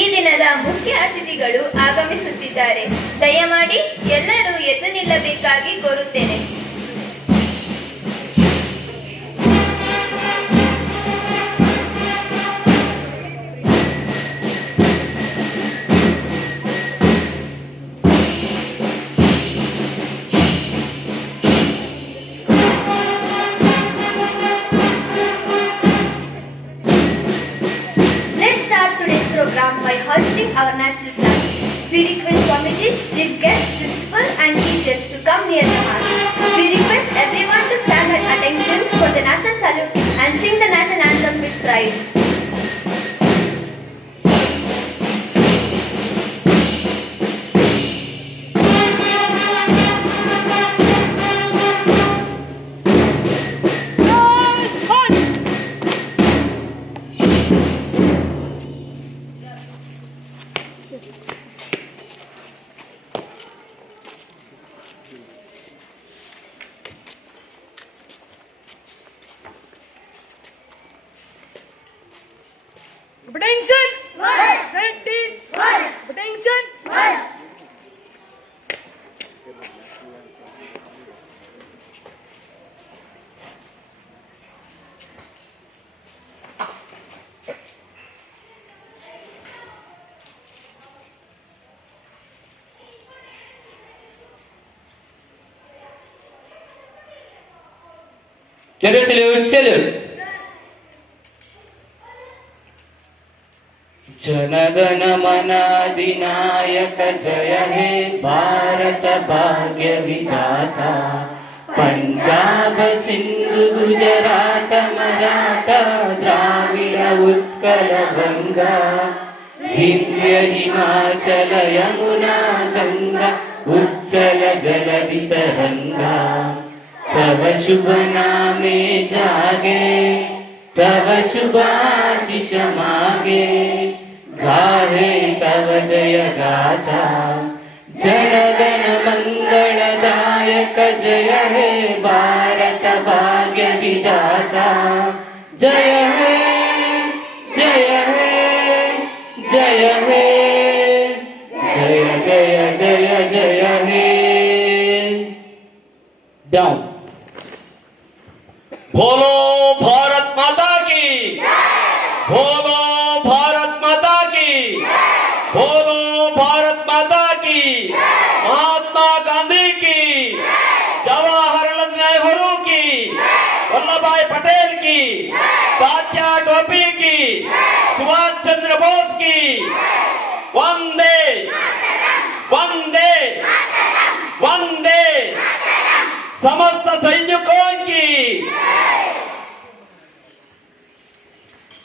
ಈ ದಿನದ ಮುಖ್ಯ ಅತಿಥಿಗಳು ಆಗಮಿಸುತ್ತಿದ್ದಾರೆ. ದಯಮಾಡಿ ಎಲ್ಲರೂ ಎದ್ದು ನಿಲ್ಲಬೇಕಾಗಿ ಕೋರುತ್ತೇನೆ. By hoisting our national flag, we request committees, chief guests, principal and teachers to come near the march. We request everyone to stand at attention for the national salute and sing the national anthem with pride. Attention! Scientists! Attention! General salute, salute. जनगण मन अधिनायक जय हे भारत भाग्य विधाता पंजाब सिंधु गुजरात मराठा द्राविड़ उत्कल गंगा विंध्य हिमाचल यमुना गंगा उच्चल जलधि तरंगा तव शुभ नामे जागे तव शुभ आशीष मागे गाहे तव जय गाथा जनगण मंगलदायक जय हे भारत भाग्य विधाता जय हे जय हे जय हे जय जय जय जय हे डाउन बोलो भारत माता की बोलो भारत माता की बोलो भारत माता की महात्मा गांधी की जवाहरलाल नेहरू की वल्लभ भाई पटेल की तात्या टोपी की सुभाष चंद्र बोस की वंदे वंदे वंदे समस्त सैनिकों की।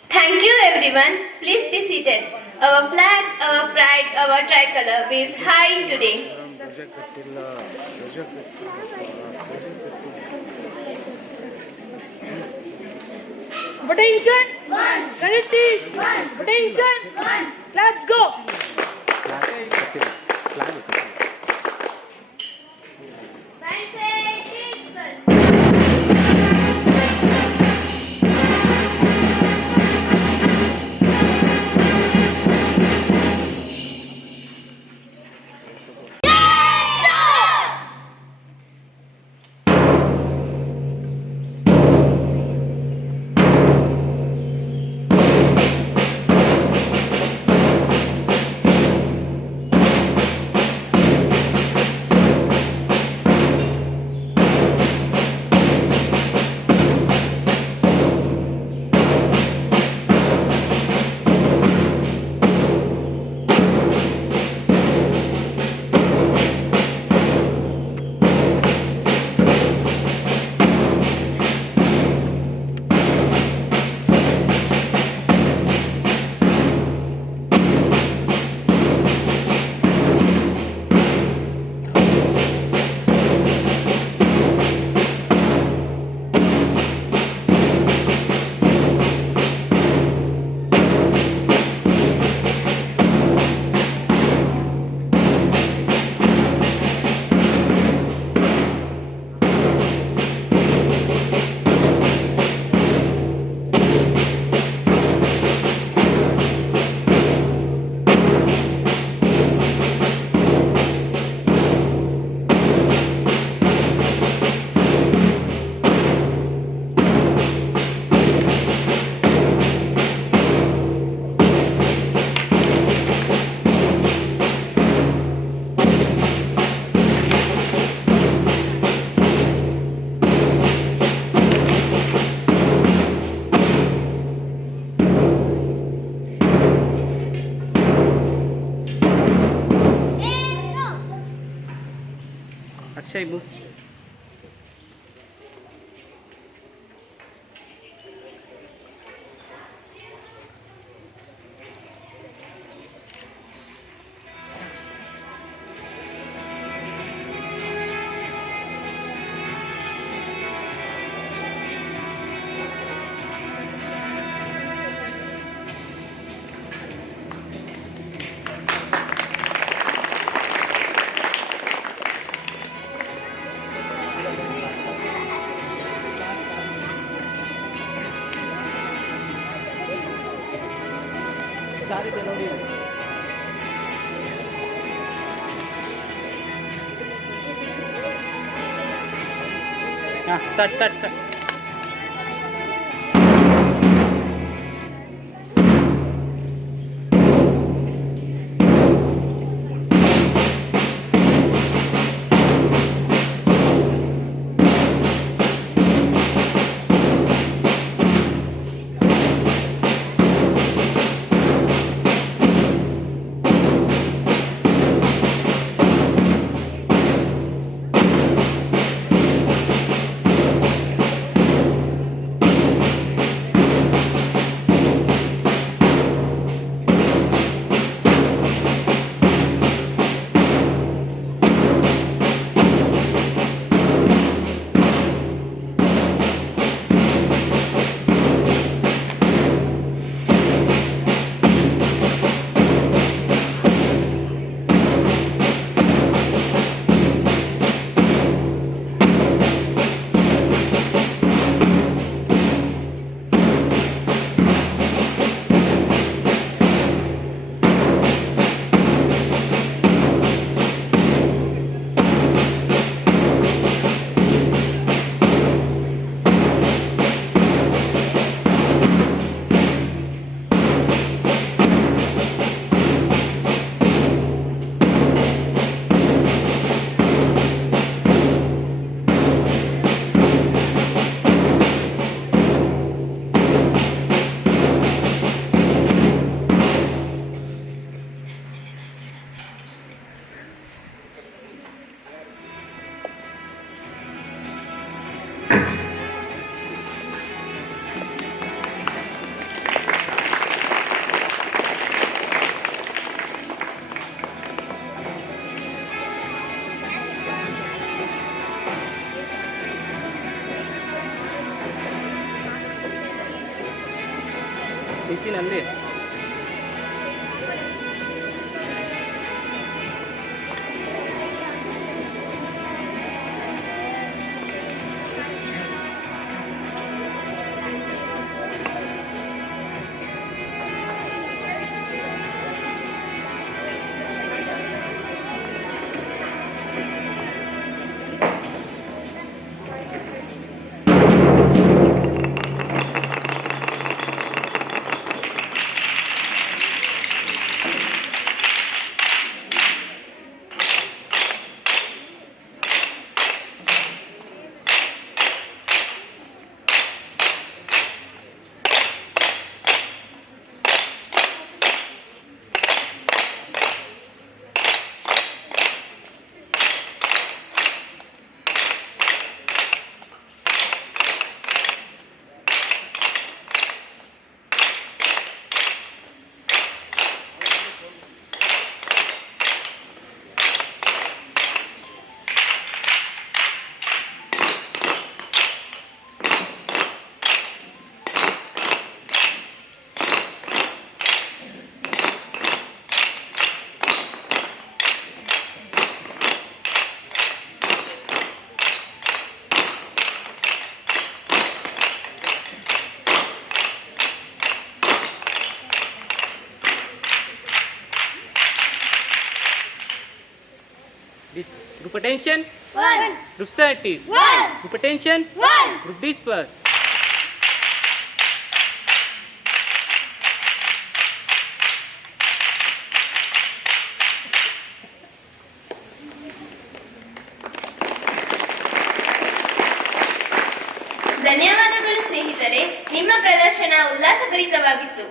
Thank you everyone. Please be seated. Our flag, our pride, our tricolor waves high today. Attention! Attention! Attention! Let's go! Akshay, move. Start. ಅಲ್ಲಿ Group attention. 1. Group studies. 1. Group attention. 1. Group disperse. ಧನ್ಯವಾದಗಳು ಸ್ನೇಹಿತರೆ, ನಿಮ್ಮ ಪ್ರದರ್ಶನ ಉಲ್ಲಾಸಭರಿತವಾಗಿತ್ತು.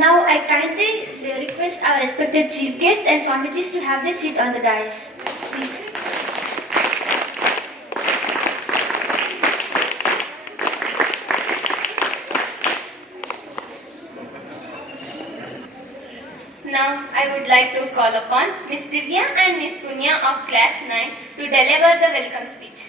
Now I kindly request our respected chief guests and Swamijis to have their seat on the dais. Please. Now, I would like to call upon Miss Divya and Miss Punya of Class 9 to deliver the welcome speech.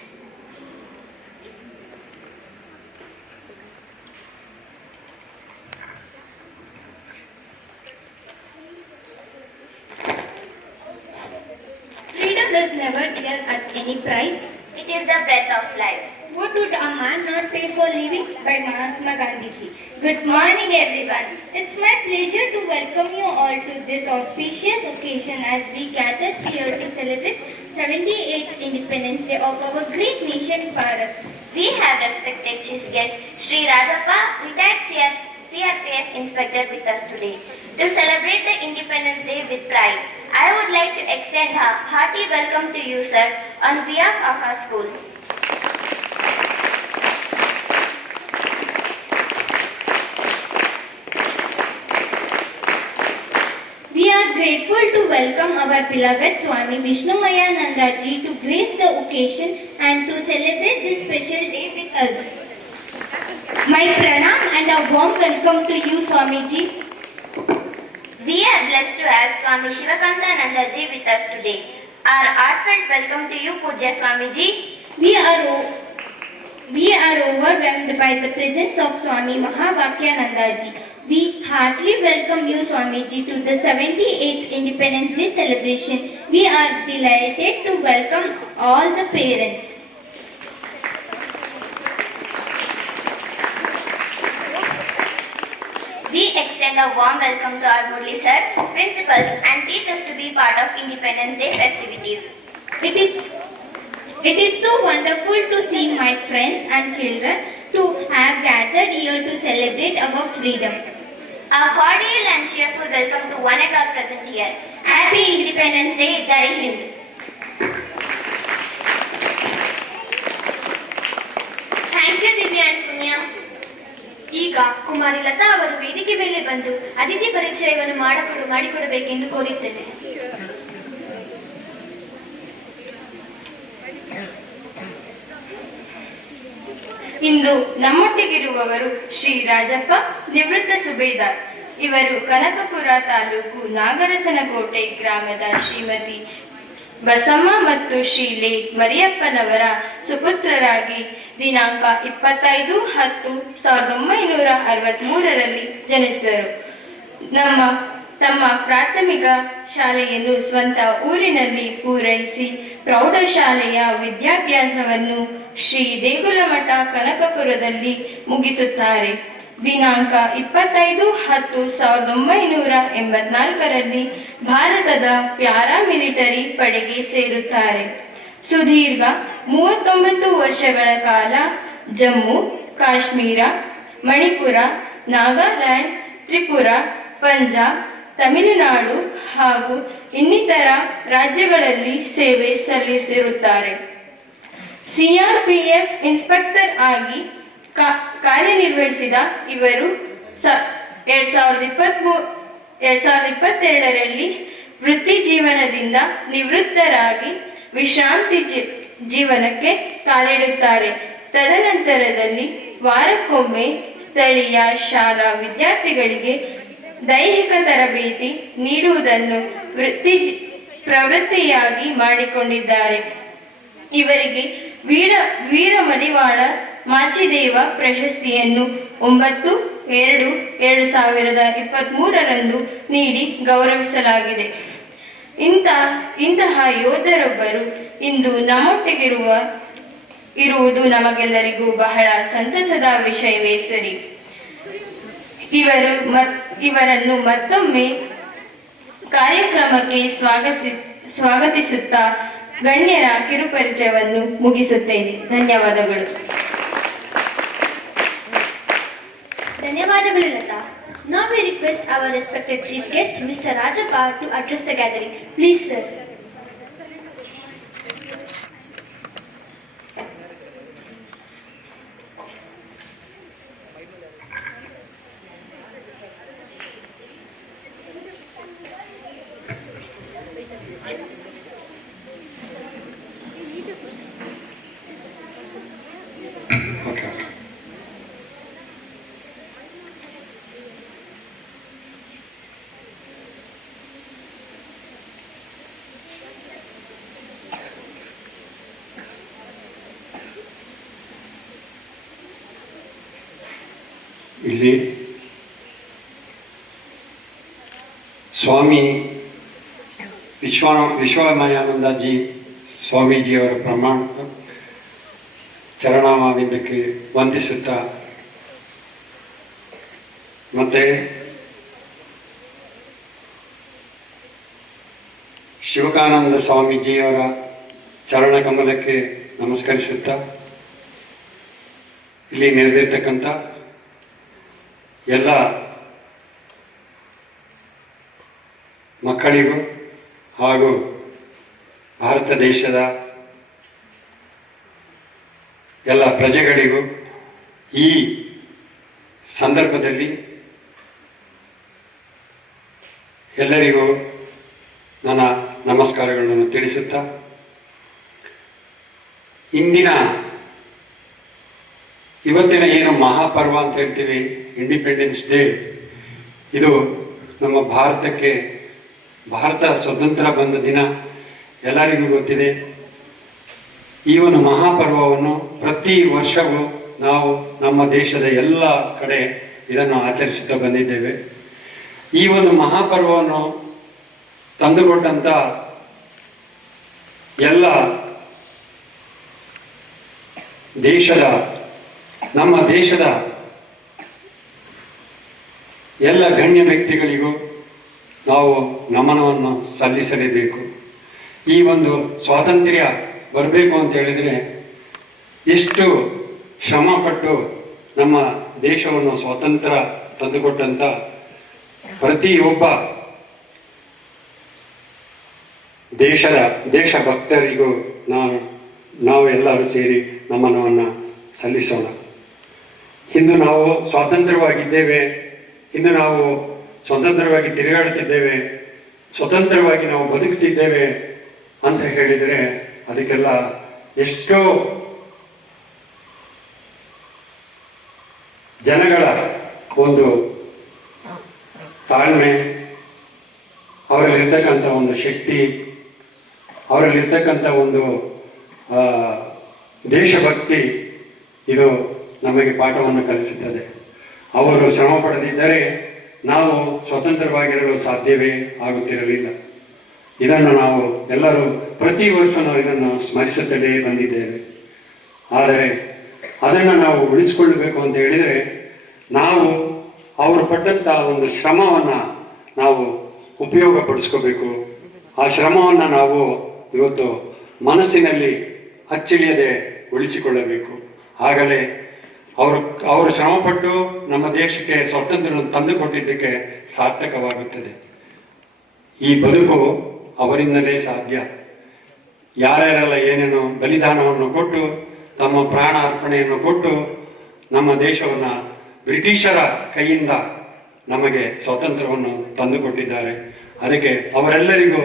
Freedom is never dear at any price. It is the breath of life. What would a man not pay for living? By Mahatma Gandhi ji. Good morning, everyone. It's my pleasure to welcome you all to this auspicious occasion as we gather here to celebrate 78th Independence Day of our great nation Bharat. We have respected Chief Guest Sri Rajappa, retired CRPF Inspector with us today. To celebrate the Independence Day with pride, I would like to extend a hearty welcome to you, sir, on behalf of our school. We are grateful to welcome our beloved Swami Vishnu Nanda ji to grace the occasion and to celebrate this special day with us. My pranam and a warm welcome to you, Swami ji. We are blessed to have Swami Shivakanta Nandaji with us today. Our heartfelt welcome to you, Pujya Swamiji. We are overwhelmed by the presence of Swami Mahavakyananda ji. We heartily welcome you, Swamiji, to the 78th Independence Day celebration. We are delighted to welcome all the parents. We extend a warm welcome to our Murli sir, principals and teachers to be part of Independence Day festivities. It is so wonderful to see my friends and children to have gathered here to celebrate our freedom. A cordial and cheerful welcome to one and all present here. Happy Independence Day, Jai Hind. Thank you, Divya and Punya. ಈಗ ಕುಮಾರಿ ಲತಾ ಅವರು ವೇದಿಕೆ ಮೇಲೆ ಬಂದು ಅತಿಥಿ ಪರಿಚಯವನ್ನು ಮಾಡಿಕೊಡಬೇಕೆಂದು ಕೋರುತ್ತೇನೆ. ಇಂದು ನಮ್ಮೊಟ್ಟಿಗಿರುವವರು ಶ್ರೀ ರಾಜಪ್ಪ ನಿವೃತ್ತ ಸುಬೇದಾರ್. ಇವರು ಕನಕಪುರ ತಾಲೂಕು ನಾಗರಸನಕೋಟೆ ಗ್ರಾಮದ ಶ್ರೀಮತಿ ಬಸಮ್ಮ ಮತ್ತು ಶ್ರೀ ಲೇ ಮರಿಯಪ್ಪನವರ ಸುಪುತ್ರರಾಗಿ ದಿನಾಂಕ 25/10/1963ರಲ್ಲಿ ಜನಿಸಿದರು. ತಮ್ಮ ಪ್ರಾಥಮಿಕ ಶಾಲೆಯನ್ನು ಸ್ವಂತ ಊರಿನಲ್ಲಿ ಪೂರೈಸಿ ಪ್ರೌಢಶಾಲೆಯ ವಿದ್ಯಾಭ್ಯಾಸವನ್ನು ಶ್ರೀ ದೇಗುಲಮಠ ಕನಕಪುರದಲ್ಲಿ ಮುಗಿಸುತ್ತಾರೆ. ದಿನಾಂಕ 25/10/1984ರಲ್ಲಿ ಭಾರತದ ಪ್ಯಾರಾಮಿಲಿಟರಿ ಪಡೆಗೆ ಸೇರುತ್ತಾರೆ. ಸುದೀರ್ಘ 39 ವರ್ಷಗಳ ಕಾಲ ಜಮ್ಮು, ಕಾಶ್ಮೀರ, ಮಣಿಪುರ, ನಾಗಾಲ್ಯಾಂಡ್, ತ್ರಿಪುರ, ಪಂಜಾಬ್, ತಮಿಳುನಾಡು ಹಾಗೂ ಇನ್ನಿತರ ರಾಜ್ಯಗಳಲ್ಲಿ ಸೇವೆ ಸಲ್ಲಿಸಿರುತ್ತಾರೆ. ಸಿಆರ್ಪಿಎಫ್ ಇನ್ಸ್ಪೆಕ್ಟರ್ ಆಗಿ ಕಾರ್ಯನಿರ್ವಹಿಸಿದ ಇವರು 2022ರಲ್ಲಿ ವೃತ್ತಿ ಜೀವನದಿಂದ ನಿವೃತ್ತರಾಗಿ ವಿಶ್ರಾಂತಿ ಜೀವನಕ್ಕೆ ಕಾಲಿಡುತ್ತಾರೆ. ತದನಂತರದಲ್ಲಿ ವಾರಕ್ಕೊಮ್ಮೆ ಸ್ಥಳೀಯ ಶಾಲಾ ವಿದ್ಯಾರ್ಥಿಗಳಿಗೆ ದೈಹಿಕ ತರಬೇತಿ ನೀಡುವುದನ್ನು ಪ್ರವೃತ್ತಿಯಾಗಿ ಮಾಡಿಕೊಂಡಿದ್ದಾರೆ. ಇವರಿಗೆ ವೀರ ಮಡಿವಾಳ ಮಾಚಿದೇವ ಪ್ರಶಸ್ತಿಯನ್ನು 9/2/2023ರಂದು ನೀಡಿ ಗೌರವಿಸಲಾಗಿದೆ. ಇಂತಹ ಯೋಧರೊಬ್ಬರು ಇಂದು ನಮ್ಮೊಟ್ಟಿಗಿರುವುದು ನಮಗೆಲ್ಲರಿಗೂ ಬಹಳ ಸಂತಸದ ವಿಷಯವೇ ಸರಿ. ಇವರನ್ನು ಮತ್ತೊಮ್ಮೆ ಕಾರ್ಯಕ್ರಮಕ್ಕೆ ಸ್ವಾಗತಿಸುತ್ತಾ ಗಣ್ಯರ ಕಿರುಪರಿಚಯವನ್ನು ಮುಗಿಸುತ್ತೇನೆ. ಧನ್ಯವಾದಗಳು. ಧನ್ಯವಾದಗಳು Lata. Now we request our respected chief guest, Mr. Rajappa, to address the gathering. Please, sir. ಇಲ್ಲಿ ಸ್ವಾಮಿ ವಿಶ್ವಮಯಾನಂದಜಿ ಸ್ವಾಮೀಜಿಯವರ ಪ್ರಮಾಣ ಚರಣಾರವಿಂದಕ್ಕೆ ವಂದಿಸುತ್ತಾ ಮತ್ತು ಶಿವಕಾನಂದ ಸ್ವಾಮೀಜಿಯವರ ಚರಣ ಕಮಲಕ್ಕೆ ನಮಸ್ಕರಿಸುತ್ತಾ ಇಲ್ಲಿ ನೆರೆದಿರ್ತಕ್ಕಂಥ ಎಲ್ಲ ಮಕ್ಕಳಿಗೂ ಹಾಗೂ ಭಾರತ ದೇಶದ ಎಲ್ಲ ಪ್ರಜೆಗಳಿಗೂ ಈ ಸಂದರ್ಭದಲ್ಲಿ ಎಲ್ಲರಿಗೂ ನನ್ನ ನಮಸ್ಕಾರಗಳನ್ನು ತಿಳಿಸುತ್ತಾ ಇವತ್ತಿನ ಏನು ಮಹಾಪರ್ವ ಅಂತ ಹೇಳ್ತೀವಿ, ಇಂಡಿಪೆಂಡೆನ್ಸ್ ಡೇ, ಇದು ನಮ್ಮ ಭಾರತ ಸ್ವತಂತ್ರ ಬಂದ ದಿನ ಎಲ್ಲರಿಗೂ ಗೊತ್ತಿದೆ. ಈ ಒಂದು ಮಹಾಪರ್ವವನ್ನು ಪ್ರತಿ ವರ್ಷವೂ ನಾವು ನಮ್ಮ ದೇಶದ ಎಲ್ಲ ಕಡೆ ಇದನ್ನು ಆಚರಿಸುತ್ತಾ ಬಂದಿದ್ದೇವೆ. ಈ ಒಂದು ಮಹಾಪರ್ವವನ್ನು ತಂದುಕೊಟ್ಟಂಥ ಎಲ್ಲ ನಮ್ಮ ದೇಶದ ಎಲ್ಲ ಗಣ್ಯ ವ್ಯಕ್ತಿಗಳಿಗೂ ನಾವು ನಮನವನ್ನು ಸಲ್ಲಿಸಲೇಬೇಕು. ಈ ಒಂದು ಸ್ವಾತಂತ್ರ್ಯ ಬರಬೇಕು ಅಂತ ಹೇಳಿದರೆ ಎಷ್ಟು ಶ್ರಮಪಟ್ಟು ನಮ್ಮ ದೇಶವನ್ನು ಸ್ವಾತಂತ್ರ್ಯ ತಂದುಕೊಟ್ಟಂಥ ಪ್ರತಿಯೊಬ್ಬ ದೇಶಭಕ್ತರಿಗೂ ನಾವು ಎಲ್ಲರೂ ಸೇರಿ ನಮನವನ್ನು ಸಲ್ಲಿಸೋಣ. ಇಂದು ನಾವು ಸ್ವಾತಂತ್ರ್ಯವಾಗಿದ್ದೇವೆ, ಇಂದು ನಾವು ಸ್ವತಂತ್ರವಾಗಿ ತಿರುಗಾಡುತ್ತಿದ್ದೇವೆ, ಸ್ವತಂತ್ರವಾಗಿ ನಾವು ಬದುಕುತ್ತಿದ್ದೇವೆ ಅಂತ ಹೇಳಿದರೆ ಅದಕ್ಕೆಲ್ಲ ಎಷ್ಟೋ ಜನಗಳ ಒಂದು ತಾಳ್ಮೆ, ಅವರಲ್ಲಿರ್ತಕ್ಕಂಥ ಒಂದು ಶಕ್ತಿ, ಅವರಲ್ಲಿರ್ತಕ್ಕಂಥ ಒಂದು ದೇಶಭಕ್ತಿ ಇದು ನಮಗೆ ಪಾಠವನ್ನು ಕಲಿಸುತ್ತದೆ. ಅವರು ಶ್ರಮ ಪಡೆದಿದ್ದರೆ ನಾವು ಸ್ವತಂತ್ರವಾಗಿರಲು ಸಾಧ್ಯವೇ ಆಗುತ್ತಿರಲಿಲ್ಲ. ಇದನ್ನು ನಾವು ಎಲ್ಲರೂ ಪ್ರತಿ ವರ್ಷ ನಾವು ಇದನ್ನು ಸ್ಮರಿಸುತ್ತಲೇ ಬಂದಿದ್ದೇವೆ. ಆದರೆ ಅದನ್ನು ನಾವು ಉಳಿಸಿಕೊಳ್ಳಬೇಕು ಅಂತ ಹೇಳಿದರೆ ನಾವು ಅವರು ಪಟ್ಟಂಥ ಒಂದು ಶ್ರಮವನ್ನು ನಾವು ಉಪಯೋಗಪಡಿಸ್ಕೋಬೇಕು. ಆ ಶ್ರಮವನ್ನು ನಾವು ಇವತ್ತು ಮನಸ್ಸಿನಲ್ಲಿ ಅಚ್ಚಳಿಯದೆ ಉಳಿಸಿಕೊಳ್ಳಬೇಕು. ಆಗಲೇ ಅವರು ಶ್ರಮಪಟ್ಟು ನಮ್ಮ ದೇಶಕ್ಕೆ ಸ್ವಾತಂತ್ರ್ಯವನ್ನು ತಂದುಕೊಟ್ಟಿದ್ದಕ್ಕೆ ಸಾರ್ಥಕವಾಗುತ್ತದೆ. ಈ ಬದುಕು ಅವರಿಂದಲೇ ಸಾಧ್ಯ. ಯಾರ್ಯಾರೆಲ್ಲ ಏನೇನೋ ಬಲಿದಾನವನ್ನು ಕೊಟ್ಟು ತಮ್ಮ ಪ್ರಾಣ ಅರ್ಪಣೆಯನ್ನು ಕೊಟ್ಟು ನಮ್ಮ ದೇಶವನ್ನು ಬ್ರಿಟಿಷರ ಕೈಯಿಂದ ನಮಗೆ ಸ್ವಾತಂತ್ರ್ಯವನ್ನು ತಂದುಕೊಟ್ಟಿದ್ದಾರೆ. ಅದಕ್ಕೆ ಅವರೆಲ್ಲರಿಗೂ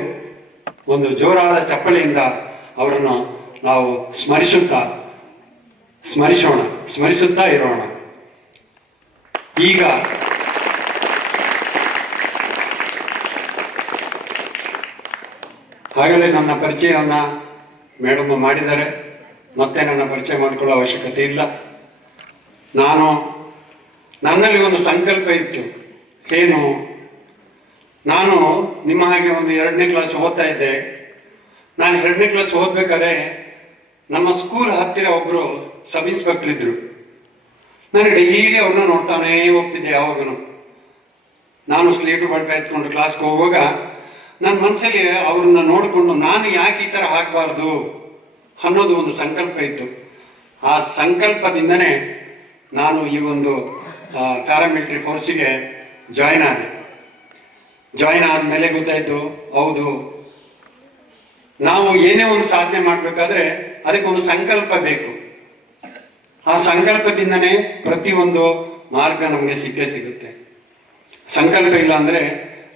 ಒಂದು ಜೋರಾದ ಚಪ್ಪಲಿಯಿಂದ ಅವರನ್ನು ನಾವು ಸ್ಮರಿಸುತ್ತಾ ಇರೋಣ. ಈಗ ಆಗಲೇ ನನ್ನ ಪರಿಚಯವನ್ನು ಮೇಡಮ್ ಮಾಡಿದ್ದಾರೆ, ಮತ್ತೆ ನನ್ನ ಪರಿಚಯ ಮಾಡಿಕೊಳ್ಳೋ ಅವಶ್ಯಕತೆ ಇಲ್ಲ. ನನ್ನಲ್ಲಿ ಒಂದು ಸಂಕಲ್ಪ ಇತ್ತು. ಏನು, ನಾನು ನಿಮ್ಮ ಹಾಗೆ ಒಂದು 2ನೇ ಕ್ಲಾಸ್ ಓದ್ತಾ ಇದ್ದೆ. ನಾನು 2ನೇ ಕ್ಲಾಸ್ ಓದ್ಬೇಕಾದ್ರೆ ನಮ್ಮ ಸ್ಕೂಲ್ ಹತ್ತಿರ ಒಬ್ಬರು ಸಬ್ ಇನ್ಸ್ಪೆಕ್ಟರ್ ಇದ್ರು. ನಾನು ಡೈಲಿ ಅವ್ರನ್ನ ನೋಡ್ತಾನೇ ಹೋಗ್ತಿದ್ದೆ. ಯಾವಾಗನು ನಾನು ಸ್ಲೇಟು ಬಟ್ಟೆ ಎತ್ಕೊಂಡು ಕ್ಲಾಸ್ಗೆ ಹೋಗುವಾಗ ನನ್ನ ಮನಸ್ಸಲ್ಲಿ ಅವ್ರನ್ನ ನೋಡಿಕೊಂಡು ನಾನು ಯಾಕೆ ಈ ಥರ ಆಗಬಾರ್ದು ಅನ್ನೋದು ಒಂದು ಸಂಕಲ್ಪ ಇತ್ತು. ಆ ಸಂಕಲ್ಪದಿಂದನೇ ನಾನು ಈ ಒಂದು ಪ್ಯಾರಾಮಿಲಿಟರಿ ಫೋರ್ಸಿಗೆ ಜಾಯ್ನ್ ಆದಮೇಲೆ ಗೊತ್ತಾಯಿತು, ಹೌದು, ನಾವು ಏನೇ ಒಂದು ಸಾಧನೆ ಮಾಡಬೇಕಾದ್ರೆ ಅದಕ್ಕೆ ಒಂದು ಸಂಕಲ್ಪ ಬೇಕು. ಆ ಸಂಕಲ್ಪದಿಂದನೇ ಪ್ರತಿಯೊಂದು ಮಾರ್ಗ ನಮಗೆ ಸಿಗುತ್ತೆ. ಸಂಕಲ್ಪ ಇಲ್ಲ ಅಂದರೆ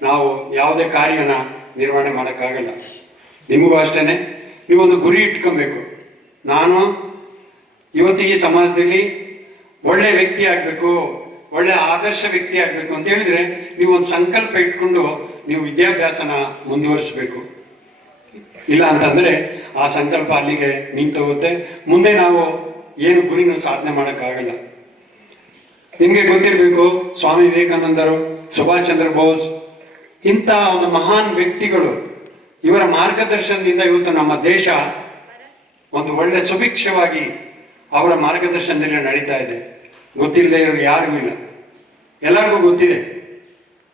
ನಾವು ಯಾವುದೇ ಕಾರ್ಯನ ನಿರ್ವಹಣೆ ಮಾಡೋಕ್ಕಾಗಲ್ಲ. ನಿಮಗೂ ಅಷ್ಟೇ, ನೀವೊಂದು ಗುರಿ ಇಟ್ಕೊಬೇಕು. ನಾನು ಇವತ್ತು ಈ ಸಮಾಜದಲ್ಲಿ ಒಳ್ಳೆ ವ್ಯಕ್ತಿ ಆಗಬೇಕು, ಒಳ್ಳೆ ಆದರ್ಶ ವ್ಯಕ್ತಿ ಆಗಬೇಕು ಅಂತ ಹೇಳಿದ್ರೆ ನೀವು ಒಂದು ಸಂಕಲ್ಪ ಇಟ್ಕೊಂಡು ನೀವು ವಿದ್ಯಾಭ್ಯಾಸನ ಮುಂದುವರಿಸಬೇಕು. ಇಲ್ಲ ಅಂತಂದರೆ ಆ ಸಂಕಲ್ಪ ಅಲ್ಲಿಗೆ ನಿಂತೋಗುತ್ತೆ. ಮುಂದೆ ನಾವು ಏನು ಗುರಿನೂ ಸಾಧನೆ ಮಾಡೋಕ್ಕಾಗಲ್ಲ. ನಿಮಗೆ ಗೊತ್ತಿರಬೇಕು, ಸ್ವಾಮಿ ವಿವೇಕಾನಂದರು, ಸುಭಾಷ್ ಚಂದ್ರ ಬೋಸ್ ಇಂಥ ಒಂದು ಮಹಾನ್ ವ್ಯಕ್ತಿಗಳು, ಇವರ ಮಾರ್ಗದರ್ಶನದಿಂದ ಇವತ್ತು ನಮ್ಮ ದೇಶ ಒಂದು ಒಳ್ಳೆ ಸುಭಿಕ್ಷವಾಗಿ ಅವರ ಮಾರ್ಗದರ್ಶನದಲ್ಲಿ ನಡೀತಾ ಇದೆ. ಗೊತ್ತಿಲ್ಲದೆ ಇರೋರು ಯಾರಿಗೂ ಇಲ್ಲ, ಎಲ್ಲರಿಗೂ ಗೊತ್ತಿದೆ.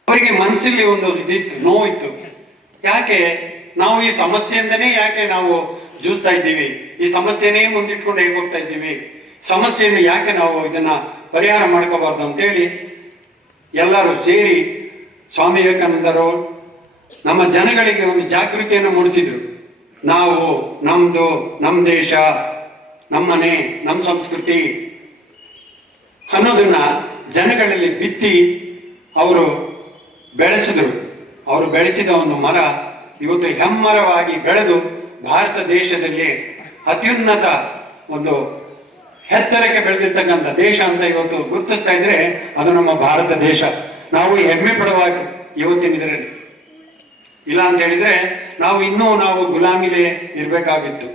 ಅವರಿಗೆ ಮನಸ್ಸಲ್ಲಿ ಒಂದು ಇದಿತ್ತು, ನೋವಿತ್ತು. ಯಾಕೆ ನಾವು ಈ ಸಮಸ್ಯೆಯಿಂದನೇ ಯಾಕೆ ನಾವು ಜೂಸ್ತಾ ಇದ್ದೀವಿ, ಈ ಸಮಸ್ಯೆನೇ ಮುಂದಿಟ್ಕೊಂಡು ಹೇಗೆ ಹೋಗ್ತಾ ಇದ್ದೀವಿ, ಸಮಸ್ಯೆಯನ್ನು ಯಾಕೆ ನಾವು ಇದನ್ನ ಪರಿಹಾರ ಮಾಡ್ಕೋಬಾರ್ದು ಅಂತೇಳಿ ಎಲ್ಲರೂ ಸೇರಿ ಸ್ವಾಮಿ ವಿವೇಕಾನಂದರು ನಮ್ಮ ಜನಗಳಿಗೆ ಒಂದು ಜಾಗೃತಿಯನ್ನು ಮೂಡಿಸಿದ್ರು. ನಾವು ನಮ್ಮ ದೇಶ, ನಮ್ಮನೆ, ನಮ್ಮ ಸಂಸ್ಕೃತಿ ಅನ್ನೋದನ್ನ ಜನಗಳಲ್ಲಿ ಬಿತ್ತಿ ಅವರು ಬೆಳೆಸಿದ್ರು. ಅವರು ಬೆಳೆಸಿದ ಒಂದು ಮರ ಇವತ್ತು ಹೆಮ್ಮರವಾಗಿ ಬೆಳೆದು ಭಾರತ ದೇಶದಲ್ಲಿ ಅತ್ಯುನ್ನತ ಒಂದು ಎತ್ತರಕ್ಕೆ ಬೆಳೆದಿರ್ತಕ್ಕಂಥ ದೇಶ ಅಂತ ಇವತ್ತು ಗುರುತಿಸ್ತಾ ಇದ್ರೆ ಅದು ನಮ್ಮ ಭಾರತ ದೇಶ. ನಾವು ಹೆಮ್ಮೆ ಪಡುವಾಗ ಇವತ್ತಿನ ಇದರಲ್ಲಿ ಇಲ್ಲ ಅಂತ ಹೇಳಿದ್ರೆ ನಾವು ಗುಲಾಮಿಲೇ ಇರ್ಬೇಕಾಗಿತ್ತು.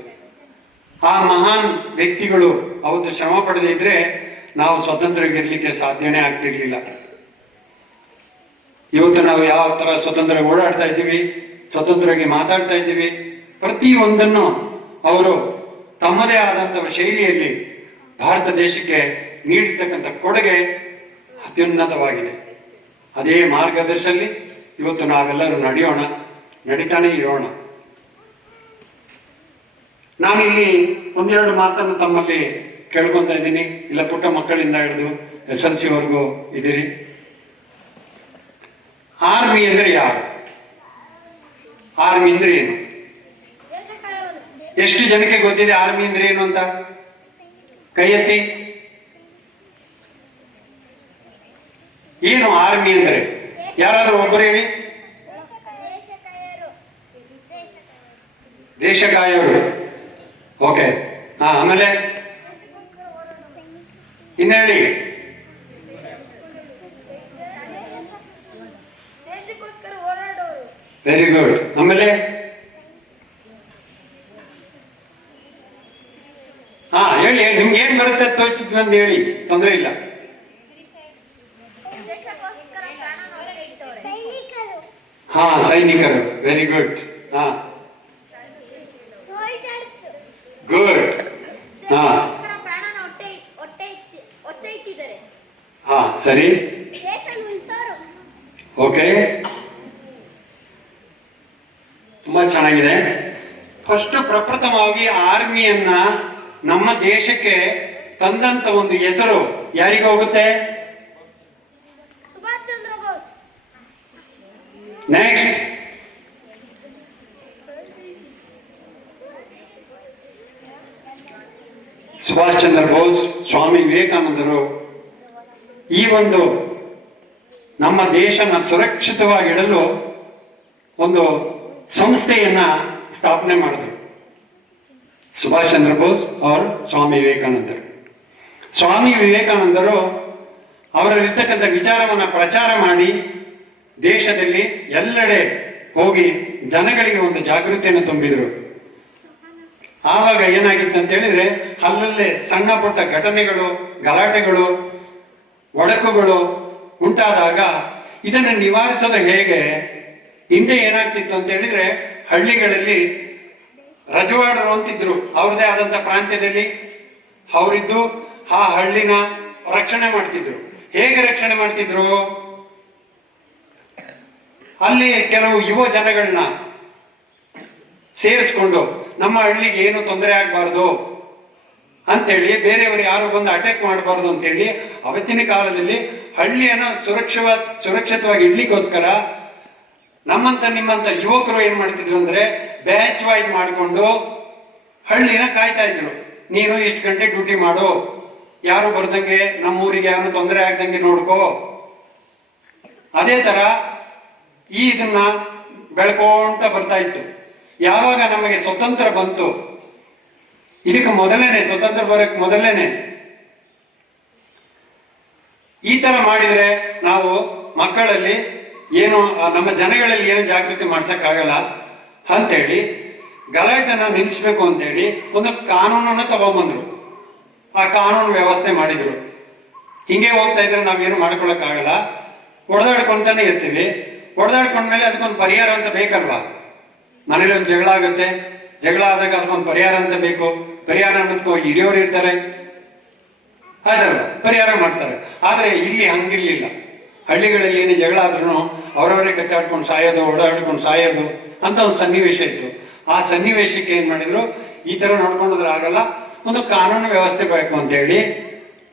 ಆ ಮಹಾನ್ ವ್ಯಕ್ತಿಗಳು ಅವತ್ತು ಶ್ರಮ ಪಡದೇ ಇದ್ರೆ ನಾವು ಸ್ವತಂತ್ರಗಿರ್ಲಿಕ್ಕೆ ಸಾಧ್ಯನೇ ಆಗ್ತಿರ್ಲಿಲ್ಲ. ಇವತ್ತು ನಾವು ಯಾವ ತರ ಸ್ವತಂತ್ರ ಓಡಾಡ್ತಾ ಇದ್ದೀವಿ, ಸ್ವತಂತ್ರವಾಗಿ ಮಾತಾಡ್ತಾ ಇದ್ದೀವಿ, ಪ್ರತಿಯೊಂದನ್ನು ಅವರು ತಮ್ಮದೇ ಆದಂತಹ ಶೈಲಿಯಲ್ಲಿ ಭಾರತ ದೇಶಕ್ಕೆ ನೀಡಿರ್ತಕ್ಕಂಥ ಕೊಡುಗೆ ಅತ್ಯುನ್ನತವಾಗಿದೆ. ಅದೇ ಮಾರ್ಗದರ್ಶನದಲ್ಲಿ ಇವತ್ತು ನಾವೆಲ್ಲರೂ ನಡೀತಾನೆ ಇರೋಣ. ನಾನಿಲ್ಲಿ ಒಂದೆರಡು ಮಾತನ್ನು ತಮ್ಮಲ್ಲಿ ಕೇಳ್ಕೊಂತ ಇದ್ದೀನಿ. ಇಲ್ಲ ಪುಟ್ಟ ಮಕ್ಕಳಿಂದ ಹಿಡಿದು SLC ವರೆಗೂ ಇದ್ದೀರಿ. ಆರ್ಮಿ ಅಂದ್ರೆ ಯಾರು? ಆರ್ಮಿ ಅಂದ್ರೆ ಏನು? ಎಷ್ಟು ಜನಕ್ಕೆ ಗೊತ್ತಿದೆ ಆರ್ಮಿ ಅಂದ್ರೆ ಏನು ಅಂತ? ಕೈ ಎತ್ತಿ. ಏನು ಆರ್ಮಿ ಅಂದ್ರೆ? ಯಾರಾದ್ರೂ ಒಬ್ಬರು ಹೇಳಿ. ದೇಶ ಕಾಯೋರು. ಓಕೆ, ಆಮೇಲೆ ಇನ್ನು ಹೇಳಿ. Very good. ಆಮೇಲೆ ಹೇಳಿ, ನಿಮ್ಗೆ ಏನ್ ಬರುತ್ತೆ ತೋರಿಸಿದ್ನಂದು ಹೇಳಿ, ತೊಂದರೆ ಇಲ್ಲ. ಸೈನಿಕರು. Very good. ಗುಡ್. ಸರಿ, ಓಕೆ, ತುಂಬಾ ಚೆನ್ನಾಗಿದೆ. ಫಸ್ಟ್ ಪ್ರಪ್ರಥಮವಾಗಿ ಆರ್ಮಿಯನ್ನ ನಮ್ಮ ದೇಶಕ್ಕೆ ತಂದಂತ ಒಂದು ಹೆಸರು ಯಾರಿಗೆ ಹೋಗುತ್ತೆ? ನೆಕ್ಸ್ಟ್ ಸುಭಾಷ್ ಚಂದ್ರ ಬೋಸ್, ಸ್ವಾಮಿ ವಿವೇಕಾನಂದರು ಈ ಒಂದು ನಮ್ಮ ದೇಶನ ಸುರಕ್ಷಿತವಾಗಿಡಲು ಒಂದು ಸಂಸ್ಥೆಯನ್ನ ಸ್ಥಾಪನೆ ಮಾಡಿದ್ರು. ಸುಭಾಷ್ ಚಂದ್ರ ಬೋಸ್ ಅವರು ಸ್ವಾಮಿ ವಿವೇಕಾನಂದರು. ಸ್ವಾಮಿ ವಿವೇಕಾನಂದರು ಅವರಲ್ಲಿರ್ತಕ್ಕಂಥ ವಿಚಾರವನ್ನ ಪ್ರಚಾರ ಮಾಡಿ ದೇಶದಲ್ಲಿ ಎಲ್ಲೆಡೆ ಹೋಗಿ ಜನಗಳಿಗೆ ಒಂದು ಜಾಗೃತಿಯನ್ನು ತುಂಬಿದ್ರು. ಆವಾಗ ಏನಾಗಿತ್ತು ಅಂತ ಹೇಳಿದ್ರೆ, ಅಲ್ಲಲ್ಲೇ ಸಣ್ಣ ಪುಟ್ಟ ಘಟನೆಗಳು, ಗಲಾಟೆಗಳು, ಒಡಕುಗಳು ಉಂಟಾದಾಗ ಇದನ್ನು ನಿವಾರಿಸೋದು ಹೇಗೆ? ಹಿಂದೆ ಏನಾಗ್ತಿತ್ತು ಅಂತ ಹೇಳಿದ್ರೆ, ಹಳ್ಳಿಗಳಲ್ಲಿ ರಜವಾಡರು ಅಂತಿದ್ರು, ಅವ್ರದೇ ಆದಂತ ಪ್ರಾಂತ್ಯದಲ್ಲಿ ಅವರಿದ್ದು ಆ ಹಳ್ಳಿನ ರಕ್ಷಣೆ ಮಾಡ್ತಿದ್ರು. ಹೇಗೆ ರಕ್ಷಣೆ ಮಾಡ್ತಿದ್ರು? ಅಲ್ಲಿ ಕೆಲವು ಯುವ ಜನಗಳನ್ನ ಸೇರಿಸ್ಕೊಂಡು ನಮ್ಮ ಹಳ್ಳಿಗೆ ಏನು ತೊಂದರೆ ಆಗ್ಬಾರ್ದು ಅಂತೇಳಿ, ಬೇರೆಯವರು ಯಾರು ಬಂದು ಅಟ್ಯಾಕ್ ಮಾಡಬಾರ್ದು ಅಂತೇಳಿ ಅವತ್ತಿನ ಕಾಲದಲ್ಲಿ ಹಳ್ಳಿಯನ್ನ ಸುರಕ್ಷಿತವಾಗಿ ಇಡ್ಲಿಕ್ಕೋಸ್ಕರ ನಮ್ಮಂತ ನಿಮ್ಮಂತ ಯುವಕರು ಏನ್ ಮಾಡ್ತಿದ್ರು ಅಂದ್ರೆ, ಬ್ಯಾಚ್ ವೈಸ್ ಮಾಡಿಕೊಂಡು ಹಳ್ಳಿನ ಕಾಯ್ತಾ ಇದ್ರು. ನೀನು ಇಷ್ಟು ಗಂಟೆ ಡ್ಯೂಟಿ ಮಾಡು, ಯಾರು ಬರ್ದಂಗೆ, ನಮ್ಮೂರಿಗೆ ಯಾರು ತೊಂದರೆ ಆಗ್ದಂಗೆ ನೋಡ್ಕೋ. ಅದೇ ತರ ಇದನ್ನ ಬೆಳ್ಕೊಂತ ಬರ್ತಾ ಇತ್ತು. ಯಾವಾಗ ನಮಗೆ ಸ್ವತಂತ್ರ ಬಂತು, ಇದಕ್ಕೆ ಮೊದಲೇನೆ, ಸ್ವತಂತ್ರ ಬರೋಕ್ ಮೊದಲೇನೆ ಈ ತರ ಮಾಡಿದ್ರೆ ನಾವು ಮಕ್ಕಳಲ್ಲಿ ಏನು, ನಮ್ಮ ಜನಗಳಲ್ಲಿ ಏನು ಜಾಗೃತಿ ಮಾಡ್ಸಕ್ಕಾಗಲ್ಲ ಅಂತೇಳಿ ಗಲಾಟೆನ ನಿಲ್ಲಿಸ್ಬೇಕು ಅಂತೇಳಿ ಒಂದು ಕಾನೂನನ್ನು ತಗೊಂಡ್ಬಂದ್ರು. ಆ ಕಾನೂನು ವ್ಯವಸ್ಥೆ ಮಾಡಿದ್ರು. ಹಿಂಗೆ ಹೋಗ್ತಾ ಇದ್ರೆ ನಾವೇನು ಮಾಡ್ಕೊಳಕ್ಕಾಗಲ್ಲ, ಹೊಡೆದಾಡ್ಕೊಂತಾನೆ ಇರ್ತೀವಿ. ಹೊಡೆದಾಡ್ಕೊಂಡ್ಮೇಲೆ ಅದಕ್ಕೊಂದು ಪರಿಹಾರ ಅಂತ ಬೇಕಲ್ವಾ? ಮನೇಲಿ ಒಂದು ಜಗಳ ಆಗುತ್ತೆ, ಜಗಳ ಆದಾಗ ಅದಕ್ಕೊಂದು ಪರಿಹಾರ ಅಂತ ಬೇಕು. ಪರಿಹಾರ ಅನ್ನೋದಕ್ಕೂ ಹಿರಿಯೋರು ಇರ್ತಾರೆ, ಆಯ್ತಲ್ವ, ಪರಿಹಾರ ಮಾಡ್ತಾರೆ. ಆದ್ರೆ ಇಲ್ಲಿ ಹಂಗಿರ್ಲಿಲ್ಲ. ಹಳ್ಳಿಗಳಲ್ಲಿ ಏನೇ ಜಗಳ ಆದ್ರೂ ಅವರವರೇ ಕಚ್ಚಾಡ್ಕೊಂಡು ಸಾಯೋದು, ಓಡಾಡ್ಕೊಂಡು ಸಾಯೋದು ಅಂತ ಒಂದು ಸನ್ನಿವೇಶ ಇತ್ತು. ಆ ಸನ್ನಿವೇಶಕ್ಕೆ ಏನ್ ಮಾಡಿದ್ರು, ಈ ತರ ನೋಡ್ಕೊಂಡ್ರೆ ಆಗಲ್ಲ, ಒಂದು ಕಾನೂನು ವ್ಯವಸ್ಥೆ ಬೇಕು ಅಂತ ಹೇಳಿ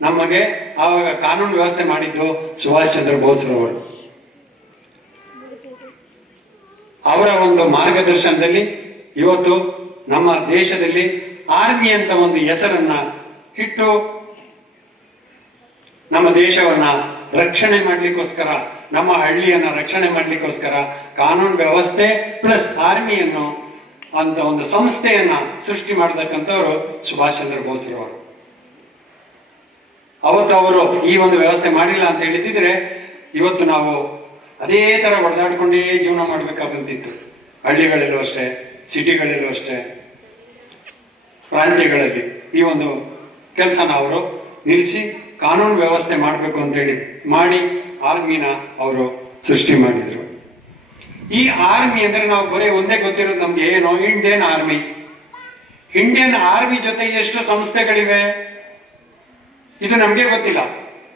ನಮಗೆ ಆವಾಗ ಕಾನೂನು ವ್ಯವಸ್ಥೆ ಮಾಡಿದ್ದು ಸುಭಾಷ್ ಚಂದ್ರ ಬೋಸ್ರವರು. ಅವರ ಒಂದು ಮಾರ್ಗದರ್ಶನದಲ್ಲಿ ಇವತ್ತು ನಮ್ಮ ದೇಶದಲ್ಲಿ ಆರ್ಮಿ ಅಂತ ಒಂದು ಹೆಸರನ್ನ ಇಟ್ಟು ನಮ್ಮ ದೇಶವನ್ನ ರಕ್ಷಣೆ ಮಾಡ್ಲಿಕ್ಕೋಸ್ಕರ, ನಮ್ಮ ಹಳ್ಳಿಯನ್ನ ರಕ್ಷಣೆ ಮಾಡ್ಲಿಕ್ಕೋಸ್ಕರ ಕಾನೂನು ವ್ಯವಸ್ಥೆ ಪ್ಲಸ್ ಆರ್ಮಿಯನ್ನು ಅಂತ ಒಂದು ಸಂಸ್ಥೆಯನ್ನ ಸೃಷ್ಟಿ ಮಾಡತಕ್ಕಂಥವ್ರು ಸುಭಾಷ್ ಚಂದ್ರ ಬೋಸ್ರವರು. ಅವತ್ತು ಅವರು ಈ ಒಂದು ವ್ಯವಸ್ಥೆ ಮಾಡಿಲ್ಲ ಅಂತ ಹೇಳಿದ್ರೆ ಇವತ್ತು ನಾವು ಅದೇ ತರ ಹೊಡೆದಾಡ್ಕೊಂಡೇ ಜೀವನ ಮಾಡ್ಬೇಕಾಗಂತಿತ್ತು. ಹಳ್ಳಿಗಳಲ್ಲೂ ಅಷ್ಟೇ, ಸಿಟಿಗಳಲ್ಲೂ ಅಷ್ಟೇ, ಪ್ರಾಂತ್ಯಗಳಲ್ಲಿ ಈ ಒಂದು ಕೆಲಸನ ಅವರು ನಿಲ್ಲಿಸಿ ಕಾನೂನು ವ್ಯವಸ್ಥೆ ಮಾಡಬೇಕು ಅಂತೇಳಿ ಮಾಡಿ ಆರ್ಮಿನ ಅವರು ಸೃಷ್ಟಿ ಮಾಡಿದ್ರು. ಈ ಆರ್ಮಿ ಅಂದ್ರೆ ನಾವು ಬರೀ ಒಂದೇ ಗೊತ್ತಿರೋದು ನಮ್ಗೆ ಏನು, ಇಂಡಿಯನ್ ಆರ್ಮಿ. ಇಂಡಿಯನ್ ಆರ್ಮಿ ಜೊತೆ ಎಷ್ಟು ಸಂಸ್ಥೆಗಳಿವೆ ಇದು ನಮ್ಗೆ ಗೊತ್ತಿಲ್ಲ.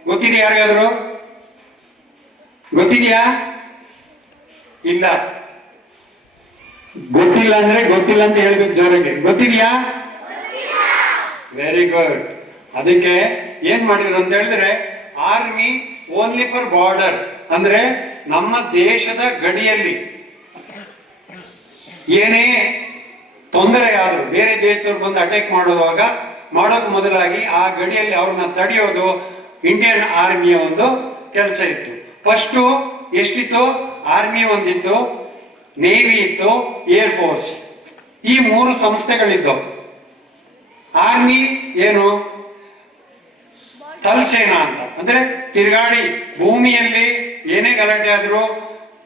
ಗೊತ್ತಿದೆಯಾ ಯಾರಿಗಾದ್ರು? ಗೊತ್ತಿದೆಯಾ? ಇಲ್ಲ. ಗೊತ್ತಿಲ್ಲ ಅಂದ್ರೆ ಗೊತ್ತಿಲ್ಲ ಅಂತ ಹೇಳ್ಬೇಕು ಜೋರಾಗಿ. ಗೊತ್ತಿದೆಯಾ? Very good. ಅದಕ್ಕೆ ಏನ್ ಮಾಡಿದ್ರು ಅಂತ ಹೇಳಿದ್ರೆ, ಆರ್ಮಿ ಓನ್ಲಿ ಫಾರ್ ಬಾರ್ಡರ್, ಅಂದ್ರೆ ನಮ್ಮ ದೇಶದ ಗಡಿಯಲ್ಲಿ ಏನೇ ತೊಂದರೆ ಆದ್ರು, ಬೇರೆ ದೇಶದವ್ರು ಬಂದು ಅಟ್ಯಾಕ್ ಮಾಡೋಕ್ ಮೊದಲಾಗಿ ಆ ಗಡಿಯಲ್ಲಿ ಅವ್ರನ್ನ ತಡೆಯೋದು ಇಂಡಿಯನ್ ಆರ್ಮಿಯ ಒಂದು ಕೆಲಸ ಇತ್ತು. ಫಸ್ಟ್ ಎಷ್ಟಿತ್ತು? ಆರ್ಮಿ ಒಂದಿತ್ತು, ನೇವಿ ಇತ್ತು, ಏರ್ ಫೋರ್ಸ್, ಈ 3 ಸಂಸ್ಥೆಗಳಿದ್ದು. ಆರ್ಮಿ ಏನು? ತಲ್ಸೇನಾ ಅಂತ, ಅಂದ್ರೆ ತಿರುಗಾಡಿ ಭೂಮಿಯಲ್ಲಿ ಏನೇ ಗಲಾಟೆ ಆದ್ರೂ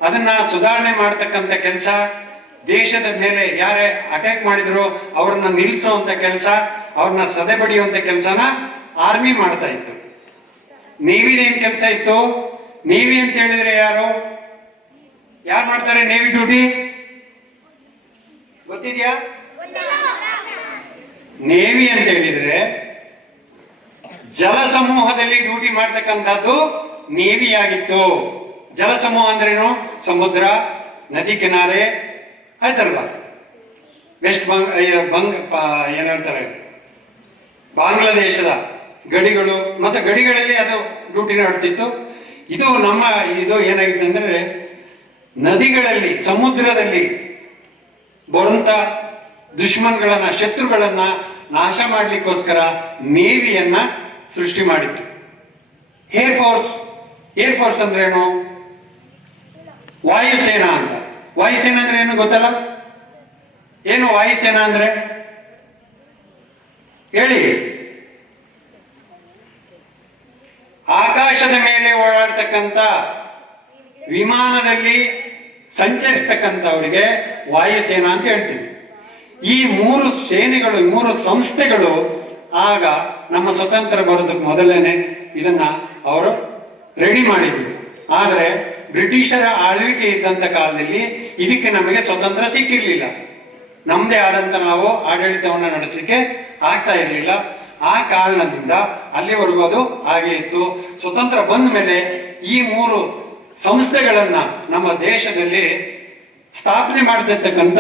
ಅದನ್ನ ಸುಧಾರಣೆ ಮಾಡತಕ್ಕಂಥ ಕೆಲಸ, ದೇಶದ ಮೇಲೆ ಯಾರೇ ಅಟ್ಯಾಕ್ ಮಾಡಿದ್ರು ಅವ್ರನ್ನ ನಿಲ್ಲಿಸುವಂತ ಕೆಲಸ, ಅವ್ರನ್ನ ಸದೆ ಬಡಿಯುವಂತ ಕೆಲಸನ ಆರ್ಮಿ ಮಾಡ್ತಾ ಇತ್ತು. ನೇವಿದ ಏನ್ ಕೆಲಸ ಇತ್ತು? ನೇವಿ ಅಂತ ಹೇಳಿದ್ರೆ ಯಾರು ಮಾಡ್ತಾರೆ ನೇವಿ ಡ್ಯೂಟಿ? ಗೊತ್ತಿದ್ಯಾ? ನೇವಿ ಅಂತ ಹೇಳಿದ್ರೆ ಜಲ ಸಮೂಹದಲ್ಲಿ ಡ್ಯೂಟಿ ಮಾಡ್ತಕ್ಕಂಥದ್ದು ನೇವಿ ಆಗಿತ್ತು. ಜಲ ಸಮೂಹ ಅಂದ್ರೇನು? ಸಮುದ್ರ, ನದಿ ಕಿನಾರೆ, ಆಯ್ತಲ್ವಾ? ವೆಸ್ಟ್ ಏನ್ ಹೇಳ್ತಾರೆ, ಬಾಂಗ್ಲಾದೇಶದ ಗಡಿಗಳು, ಮತ್ತೆ ಗಡಿಗಳಲ್ಲಿ ಅದು ಡ್ಯೂಟಿ ನಡೆತಿತ್ತು. ಇದು ಏನಾಗಿತ್ತು ಅಂದ್ರೆ, ನದಿಗಳಲ್ಲಿ, ಸಮುದ್ರದಲ್ಲಿ ಬರುವಂತ ದುಶ್ಮನ್ಗಳನ್ನ, ಶತ್ರುಗಳನ್ನ ನಾಶ ಮಾಡ್ಲಿಕ್ಕೋಸ್ಕರ ನೇವಿಯನ್ನ ಸೃಷ್ಟಿ ಮಾಡಿತ್ತು. ಏರ್ ಫೋರ್ಸ್ ಅಂದ್ರೆ ಏನು? ವಾಯುಸೇನಾ ಅಂತ. ವಾಯುಸೇನಾ ಅಂದ್ರೆ ಏನು ಗೊತ್ತಲ್ಲ? ಏನು ವಾಯುಸೇನಾ ಅಂದ್ರೆ ಹೇಳಿ? ಆಕಾಶದ ಮೇಲೆ ಓಡಾಡ್ತಕ್ಕಂಥ, ವಿಮಾನದಲ್ಲಿ ಸಂಚರಿಸ್ತಕ್ಕಂಥವರಿಗೆ ವಾಯುಸೇನಾ ಅಂತ ಹೇಳ್ತೀವಿ. ಈ 3 ಸೇನೆಗಳು, 3 ಸಂಸ್ಥೆಗಳು ಆಗ ನಮ್ಮ ಸ್ವತಂತ್ರ ಬರೋದಕ್ಕೆ ಮೊದಲೇನೆ ಇದನ್ನ ಅವರು ರೆಡಿ ಮಾಡಿದ್ರು. ಆದ್ರೆ ಬ್ರಿಟಿಷರ ಆಳ್ವಿಕೆ ಇದ್ದಂತ ಕಾಲದಲ್ಲಿ ಇದಕ್ಕೆ ನಮಗೆ ಸ್ವತಂತ್ರ ಸಿಕ್ಕಿರ್ಲಿಲ್ಲ. ನಮ್ದೇ ಆದಂತ ನಾವು ಆಡಳಿತವನ್ನ ನಡೆಸಲಿಕ್ಕೆ ಆಗ್ತಾ ಇರಲಿಲ್ಲ. ಆ ಕಾರಣದಿಂದ ಅಲ್ಲಿವರೆಗೂ ಅದು ಹಾಗೆ ಇತ್ತು. ಸ್ವತಂತ್ರ ಬಂದ ಮೇಲೆ ಈ 3 ಸಂಸ್ಥೆಗಳನ್ನ ನಮ್ಮ ದೇಶದಲ್ಲಿ ಸ್ಥಾಪನೆ ಮಾಡತಕ್ಕಂಥ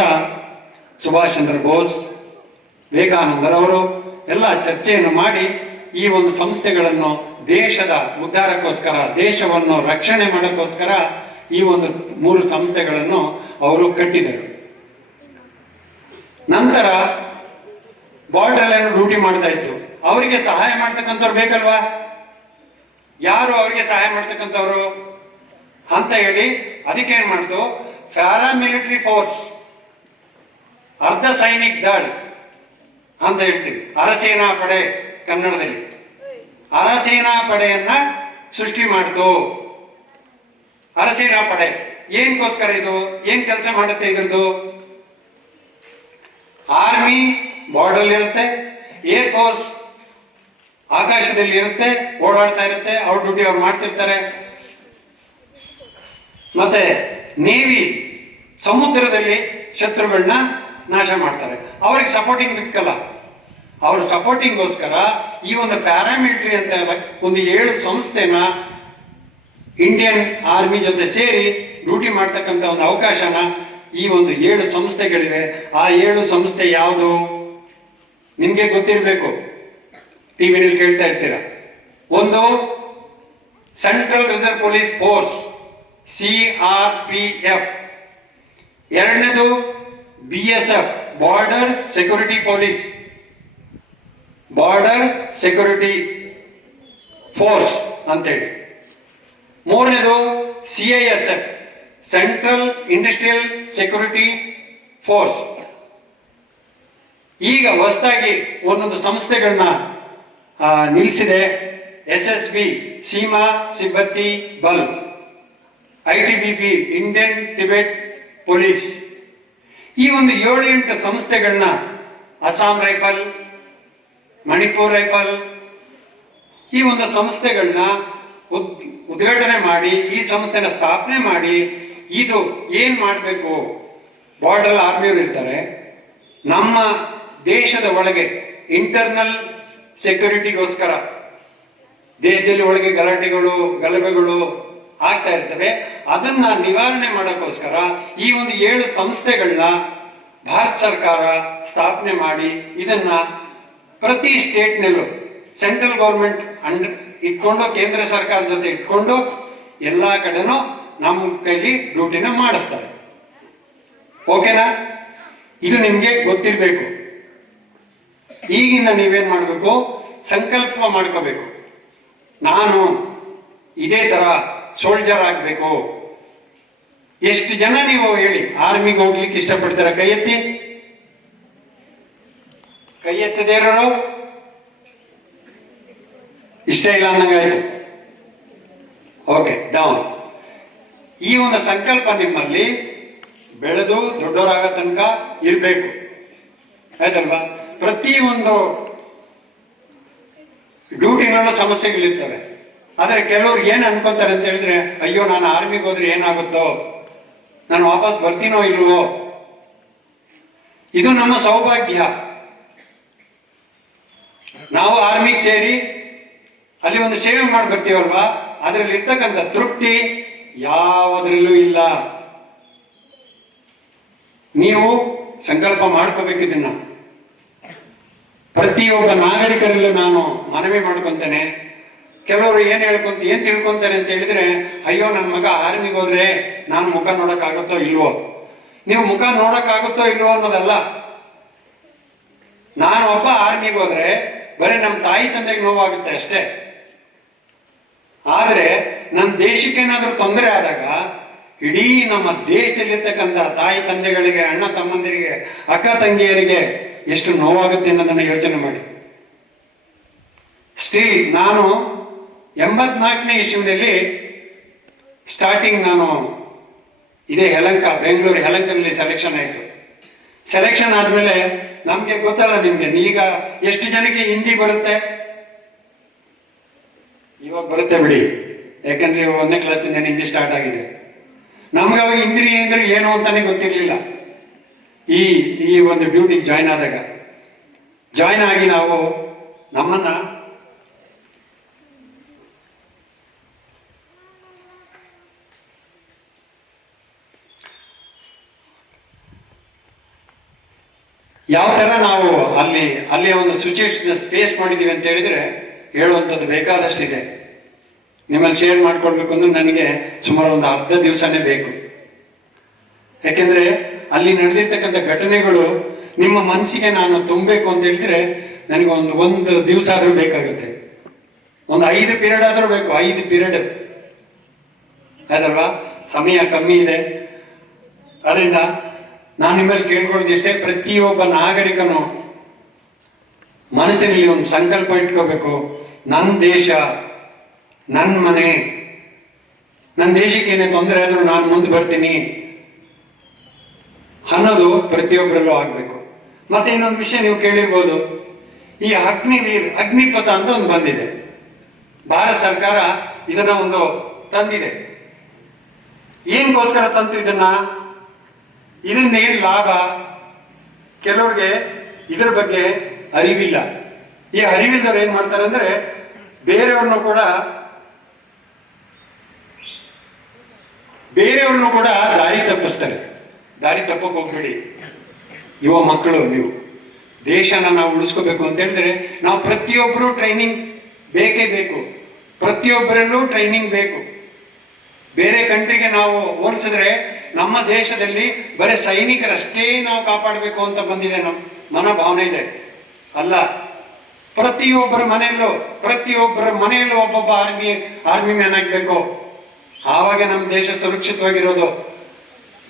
ಸುಭಾಷ್ ಚಂದ್ರ ಬೋಸ್, ವಿವೇಕಾನಂದರವರು ಎಲ್ಲ ಚರ್ಚೆಯನ್ನು ಮಾಡಿ ಈ ಒಂದು ಸಂಸ್ಥೆಗಳನ್ನು ದೇಶದ ಉದ್ಧಾರಕ್ಕೋಸ್ಕರ, ದೇಶವನ್ನು ರಕ್ಷಣೆ ಮಾಡೋಕ್ಕೋಸ್ಕರ ಈ ಒಂದು 3 ಸಂಸ್ಥೆಗಳನ್ನು ಅವರು ಕಟ್ಟಿದರು. ನಂತರ ಬಾರ್ಡರ್ ಅನ್ನು ಡ್ಯೂಟಿ ಮಾಡ್ತಾ ಇತ್ತು. ಅವರಿಗೆ ಸಹಾಯ ಮಾಡ್ತಕ್ಕಂಥವ್ರು ಬೇಕಲ್ವಾ? ಯಾರು ಅವರಿಗೆ ಸಹಾಯ ಮಾಡ್ತಕ್ಕಂಥವ್ರು ಅಂತ ಹೇಳಿ ಅದಕ್ಕೆ ಏನ್ ಮಾಡ್ತು, ಪ್ಯಾರಾಮಿಲಿಟರಿ ಫೋರ್ಸ್, ಅರ್ಧ ಸೈನಿಕ ದಳ್ ಅಂತ ಹೇಳ್ತೀವಿ, ಅರಸೇನಾ ಪಡೆ ಕನ್ನಡದಲ್ಲಿ. ಅರಸೇನಾ ಪಡೆಯನ್ನ ಸೃಷ್ಟಿ ಮಾಡ್ತು. ಅರಸೇನಾ ಪಡೆ ಏನಕ್ಕೋಸ್ಕರ ಇದು? ಏನ್ ಕೆಲಸ ಮಾಡುತ್ತೆ ಇದ್ರದ್ದು? ಆರ್ಮಿ ಬಾರ್ಡರ್ ಇರುತ್ತೆ, ಏರ್ ಫೋರ್ಸ್ ಆಕಾಶದಲ್ಲಿ ಇರುತ್ತೆ, ಓಡಾಡ್ತಾ ಇರುತ್ತೆ, ಅವ್ರ ಡ್ಯೂಟಿ ಅವ್ರು ಮಾಡ್ತಿರ್ತಾರೆ. ಮತ್ತೆ ನೇವಿ ಸಮುದ್ರದಲ್ಲಿ ಶತ್ರುಗಳನ್ನ ನಾಶ ಮಾಡ್ತಾರೆ. ಅವ್ರಿಗೆ ಸಪೋರ್ಟಿಂಗ್ ಬೇಕಲ್ಲ, ಅವ್ರ ಸಪೋರ್ಟಿಂಗ್ಗೋಸ್ಕರ ಈ ಒಂದು ಪ್ಯಾರಾಮಿಲಿಟರಿ ಅಂತ ಒಂದು 7 ಸಂಸ್ಥೆನ ಇಂಡಿಯನ್ ಆರ್ಮಿ ಜೊತೆ ಸೇರಿ ಡ್ಯೂಟಿ ಮಾಡ್ತಕ್ಕಂಥ ಒಂದು ಅವಕಾಶನ ಈ ಒಂದು 7 ಸಂಸ್ಥೆಗಳಿವೆ. ಆ 7 ಸಂಸ್ಥೆ ಯಾವುದು ನಿಮ್ಗೆ ಗೊತ್ತಿರಬೇಕು, ಟಿವಿನಲ್ಲಿ ಕೇಳ್ತಾ ಇರ್ತೀರಾ. ಒಂದು central reserve police force CRPF, ಎರಡನೇದು BSF border security police, border security force ಅಂತೇಳಿ. ಮೂರನೇದು CISF central industrial security force. ಈಗ ಹೊಸದಾಗಿ ಒಂದೊಂದು ಸಂಸ್ಥೆಗಳನ್ನ ನಿಲ್ಲಿಸಿದೆ. SSB ಸೀಮಾ ಸಿಬ್ಬಂದಿ ಬಲ್, ITBP ಇಂಡಿಯನ್ ಟಿಬೆಟ್ ಪೊಲೀಸ್. ಈ ಒಂದು 7-8 ಸಂಸ್ಥೆಗಳನ್ನ ಅಸ್ಸಾಂ ರೈಫಲ್, ಮಣಿಪುರ್ ರೈಫಲ್, ಈ ಒಂದು ಸಂಸ್ಥೆಗಳನ್ನ ಉದ್ಘಾಟನೆ ಮಾಡಿ, ಈ ಸಂಸ್ಥೆನ ಸ್ಥಾಪನೆ ಮಾಡಿ, ಇದು ಏನ್ ಮಾಡಬೇಕು, ಬಾರ್ಡರ್ ಆರ್ಮಿಯವರು ಇರ್ತಾರೆ, ನಮ್ಮ ದೇಶದ ಒಳಗೆ ಇಂಟರ್ನಲ್ ಸೆಕ್ಯೂರಿಟಿಗೋಸ್ಕರ ದೇಶದಲ್ಲಿ ಒಳಗೆ ಗಲಾಟೆಗಳು ಗಲಭೆಗಳು ಆಗ್ತಾ ಇರ್ತವೆ, ಅದನ್ನ ನಿವಾರಣೆ ಮಾಡೋಕ್ಕೋಸ್ಕರ ಈ ಒಂದು 7 ಸಂಸ್ಥೆಗಳನ್ನ ಭಾರತ ಸರ್ಕಾರ ಸ್ಥಾಪನೆ ಮಾಡಿ, ಇದನ್ನ ಪ್ರತಿ ಸ್ಟೇಟ್ನಲ್ಲೂ ಸೆಂಟ್ರಲ್ ಗೌರ್ಮೆಂಟ್ ಇಟ್ಕೊಂಡು, ಕೇಂದ್ರ ಸರ್ಕಾರ ಜೊತೆ ಇಟ್ಕೊಂಡು ಎಲ್ಲಾ ಕಡೆನೂ ನಮ್ಮ ಕೈಲಿ ಡ್ಯೂಟಿನ ಮಾಡಿಸ್ತಾರೆ. ಓಕೆನಾ? ಇದು ನಿಮ್ಗೆ ಗೊತ್ತಿರಬೇಕು. ಈಗಿಂದ ನೀವೇನ್ ಮಾಡಬೇಕು, ಸಂಕಲ್ಪ ಮಾಡ್ಕೋಬೇಕು, ನಾನು ಇದೇ ತರ ಸೋಲ್ಜರ್ ಆಗ್ಬೇಕು. ಎಷ್ಟು ಜನ ನೀವು ಹೇಳಿ ಆರ್ಮಿಗೆ ಹೋಗ್ಲಿಕ್ಕೆ ಇಷ್ಟಪಡ್ತಾರ? ಕೈ ಎತ್ತಿ. ಕೈ ಎತ್ತದೇ ಇರೋರು ಇಷ್ಟ ಇಲ್ಲ ಅನ್ನಂಗಾಯ್ತು. Okay, down. ಈ ಒಂದು ಸಂಕಲ್ಪ ನಿಮ್ಮಲ್ಲಿ ಬೆಳೆದು ದೊಡ್ಡವರಾಗೋ ತನಕ ಇರ್ಬೇಕು, ಆಯ್ತಲ್ವಾ? ಪ್ರತಿ ಒಂದು ಡ್ಯೂಟಿನಲ್ಲೂ ಸಮಸ್ಯೆಗಳಿರ್ತವೆ. ಆದ್ರೆ ಕೆಲವ್ರು ಏನ್ ಅನ್ಕೊಂತಾರೆ ಅಂತ ಹೇಳಿದ್ರೆ, ಅಯ್ಯೋ ನಾನು ಆರ್ಮಿಗೆ ಹೋದ್ರೆ ಏನಾಗುತ್ತೋ, ನಾನು ವಾಪಸ್ ಬರ್ತೀನೋ ಇಲ್ವೋ. ಇದು ನಮ್ಮ ಸೌಭಾಗ್ಯ. ನಾವು ಆರ್ಮಿಗೆ ಸೇರಿ ಅಲ್ಲಿ ಒಂದು ಸೇವೆ ಮಾಡಿ ಬರ್ತೀವಲ್ವಾ, ಅದರಲ್ಲಿ ಇರ್ತಕ್ಕಂಥ ತೃಪ್ತಿ ಯಾವುದ್ರಲ್ಲೂ ಇಲ್ಲ. ನೀವು ಸಂಕಲ್ಪ ಮಾಡ್ಕೋಬೇಕಿದ್ದನ್ನ. ಪ್ರತಿಯೊಬ್ಬ ನಾಗರಿಕರಲ್ಲೂ ನಾನು ಮನವಿ ಮಾಡ್ಕೊಂತೇನೆ. ಕೆಲವರು ಏನ್ ತಿಳ್ಕೊಂತಾರೆ ಅಂತ ಹೇಳಿದ್ರೆ, ಅಯ್ಯೋ ನನ್ನ ಮಗ ಆರ್ಮಿಗೆ ಹೋದ್ರೆ ನಾನು ಮುಖ ನೋಡಕ್ಕಾಗುತ್ತೋ ಇಲ್ವೋ. ನೀವು ಮುಖ ನೋಡಕ್ಕಾಗುತ್ತೋ ಇಲ್ವೋ ಅನ್ನೋದಲ್ಲ. ನಾನು ಒಬ್ಬ ಆರ್ಮಿಗೆ ಹೋದ್ರೆ ಬರೀ ನಮ್ಮ ತಾಯಿ ತಂದೆಗೆ ನೋವಾಗುತ್ತೆ ಅಷ್ಟೇ. ಆದ್ರೆ ನಮ್ಮ ದೇಶಕ್ಕೇನಾದ್ರೂ ತೊಂದರೆ ಆದಾಗ ಇಡೀ ನಮ್ಮ ದೇಶದಲ್ಲಿರ್ತಕ್ಕಂಥ ತಾಯಿ ತಂದೆಗಳಿಗೆ, ಅಣ್ಣ ತಮ್ಮಂದಿರಿಗೆ, ಅಕ್ಕ ತಂಗಿಯರಿಗೆ ಎಷ್ಟು ನೋವಾಗುತ್ತೆ ಅನ್ನೋದನ್ನ ಯೋಚನೆ ಮಾಡಿ. ಸ್ಟಿಲ್ ನಾನು 84ನೇ ಇಸ್ವಿನಲ್ಲಿ ಸ್ಟಾರ್ಟಿಂಗ್ ನಾನು ಇದೇ ಬೆಂಗಳೂರು ಯಲಹಂಕದಲ್ಲಿ ಸೆಲೆಕ್ಷನ್ ಆಯಿತು. ಸೆಲೆಕ್ಷನ್ ಆದ್ಮೇಲೆ ನಮ್ಗೆ ಗೊತ್ತಲ್ಲ ನಿಮ್ಗೆ, ಈಗ ಎಷ್ಟು ಜನಕ್ಕೆ ಹಿಂದಿ ಬರುತ್ತೆ? ಇವಾಗ ಬರುತ್ತೆ ಬಿಡಿ, ಯಾಕಂದ್ರೆ 1ನೇ ಕ್ಲಾಸಿಂದ ಹಿಂದಿ ಸ್ಟಾರ್ಟ್ ಆಗಿದೆ. ನಮ್ಗೆ ಅವಾಗ ಹಿಂದಿ ಅಂದ್ರೆ ಏನು ಅಂತಾನೆ ಗೊತ್ತಿರ್ಲಿಲ್ಲ. ಈ ಒಂದು ಡ್ಯೂಟಿಗೆ ಜಾಯ್ನ್ ಆದಾಗ, ಜಾಯ್ನ್ ಆಗಿ ನಾವು ನಮ್ಮನ್ನ ಯಾವ ತರ ನಾವು ಅಲ್ಲಿ ಒಂದು ಸಿಚುವೇಶನ್ ಫೇಸ್ ಮಾಡಿದೀವಿ ಅಂತ ಹೇಳಿದ್ರೆ ಹೇಳುವಂಥದ್ದು ಬೇಕಾದಷ್ಟಿದೆ. ನಿಮ್ಮಲ್ಲಿ ಶೇರ್ ಮಾಡ್ಕೊಳ್ಬೇಕು ಅಂದ್ರೆ ನನಗೆ ಸುಮಾರು ಒಂದು ಅರ್ಧ ದಿವಸನೇ ಬೇಕು. ಯಾಕೆಂದ್ರೆ ಅಲ್ಲಿ ನಡೆದಿರ್ತಕ್ಕಂಥ ಘಟನೆಗಳು ನಿಮ್ಮ ಮನಸ್ಸಿಗೆ ನಾನು ತುಂಬಬೇಕು ಅಂತ ಹೇಳಿದ್ರೆ ನನಗೆ ಒಂದು ದಿವಸ ಆದ್ರೂ ಬೇಕಾಗುತ್ತೆ. ಒಂದು 5 ಪೀರಿಯಡ್ ಆದ್ರೂ ಬೇಕು. 5 ಪೀರಿಯಡ್ ಅದಲ್ವಾ? ಸಮಯ ಕಮ್ಮಿ ಇದೆ. ಅದರಿಂದ ನಾನು ನಿಮ್ಮಲ್ಲಿ ಕೇಳ್ಕೊಳ್ಳೋದಿಷ್ಟೇ, ಪ್ರತಿಯೊಬ್ಬ ನಾಗರಿಕನು ಮನಸ್ಸಿನಲ್ಲಿ ಒಂದು ಸಂಕಲ್ಪ ಇಟ್ಕೋಬೇಕು. ನನ್ನ ದೇಶ, ನನ್ನ ಮನೆ, ನನ್ನ ದೇಶಕ್ಕೆ ಏನೇ ತೊಂದರೆ ಆದ್ರೂ ನಾನು ಮುಂದೆ ಬರ್ತೀನಿ ಅನ್ನೋದು ಪ್ರತಿಯೊಬ್ಬರಲ್ಲೂ ಆಗ್ಬೇಕು. ಮತ್ತೆ ಇನ್ನೊಂದು ವಿಷಯ ನೀವು ಕೇಳಿರ್ಬೋದು, ಈ ಅಗ್ನಿವೀರ್ ಅಗ್ನಿಪಥ ಅಂತ ಒಂದು ಬಂದಿದೆ. ಭಾರತ ಸರ್ಕಾರ ಇದನ್ನ ಒಂದು ತಂದಿದೆ. ಏನಕ್ಕೋಸ್ಕರ ತಂತು ಇದರಿಂದ ಏನು ಲಾಭ? ಕೆಲವ್ರಿಗೆ ಇದ್ರ ಬಗ್ಗೆ ಅರಿವಿಲ್ಲ. ಈ ಅರಿವಿಲ್ಲದವ್ರು ಏನ್ ಮಾಡ್ತಾರೆ ಅಂದ್ರೆ ಬೇರೆಯವ್ರನ್ನು ಕೂಡ ದಾರಿ ತಪ್ಪಿಸ್ತಾರೆ. ದಾರಿ ತಪ್ಪಕ್ಕೆ ಹೋಗ್ಬೇಡಿ ಯುವ ಮಕ್ಕಳು. ನೀವು ದೇಶನ ನಾವು ಉಳಿಸ್ಕೋಬೇಕು ಅಂತ ಹೇಳಿದ್ರೆ ನಾವು ಪ್ರತಿಯೊಬ್ಬರು ಟ್ರೈನಿಂಗ್ ಬೇಕೇ ಬೇಕು. ಪ್ರತಿಯೊಬ್ಬರಲ್ಲೂ ಟ್ರೈನಿಂಗ್ ಬೇಕು. ಬೇರೆ ಕಂಟ್ರಿಗೆ ನಾವು ಹೋಲಿಸಿದ್ರೆ ನಮ್ಮ ದೇಶದಲ್ಲಿ ಬರೀ ಸೈನಿಕರಷ್ಟೇ ನಾವು ಕಾಪಾಡಬೇಕು ಅಂತ ಬಂದಿದೆ, ನಮ್ಮ ಮನೋಭಾವನೆ ಇದೆ. ಅಲ್ಲ, ಪ್ರತಿಯೊಬ್ಬರ ಮನೆಯಲ್ಲೂ ಒಬ್ಬೊಬ್ಬ ಆರ್ಮಿ ಮ್ಯಾನ್ ಆಗ್ಬೇಕು. ಆವಾಗ ನಮ್ಮ ದೇಶ ಸುರಕ್ಷಿತವಾಗಿರೋದು.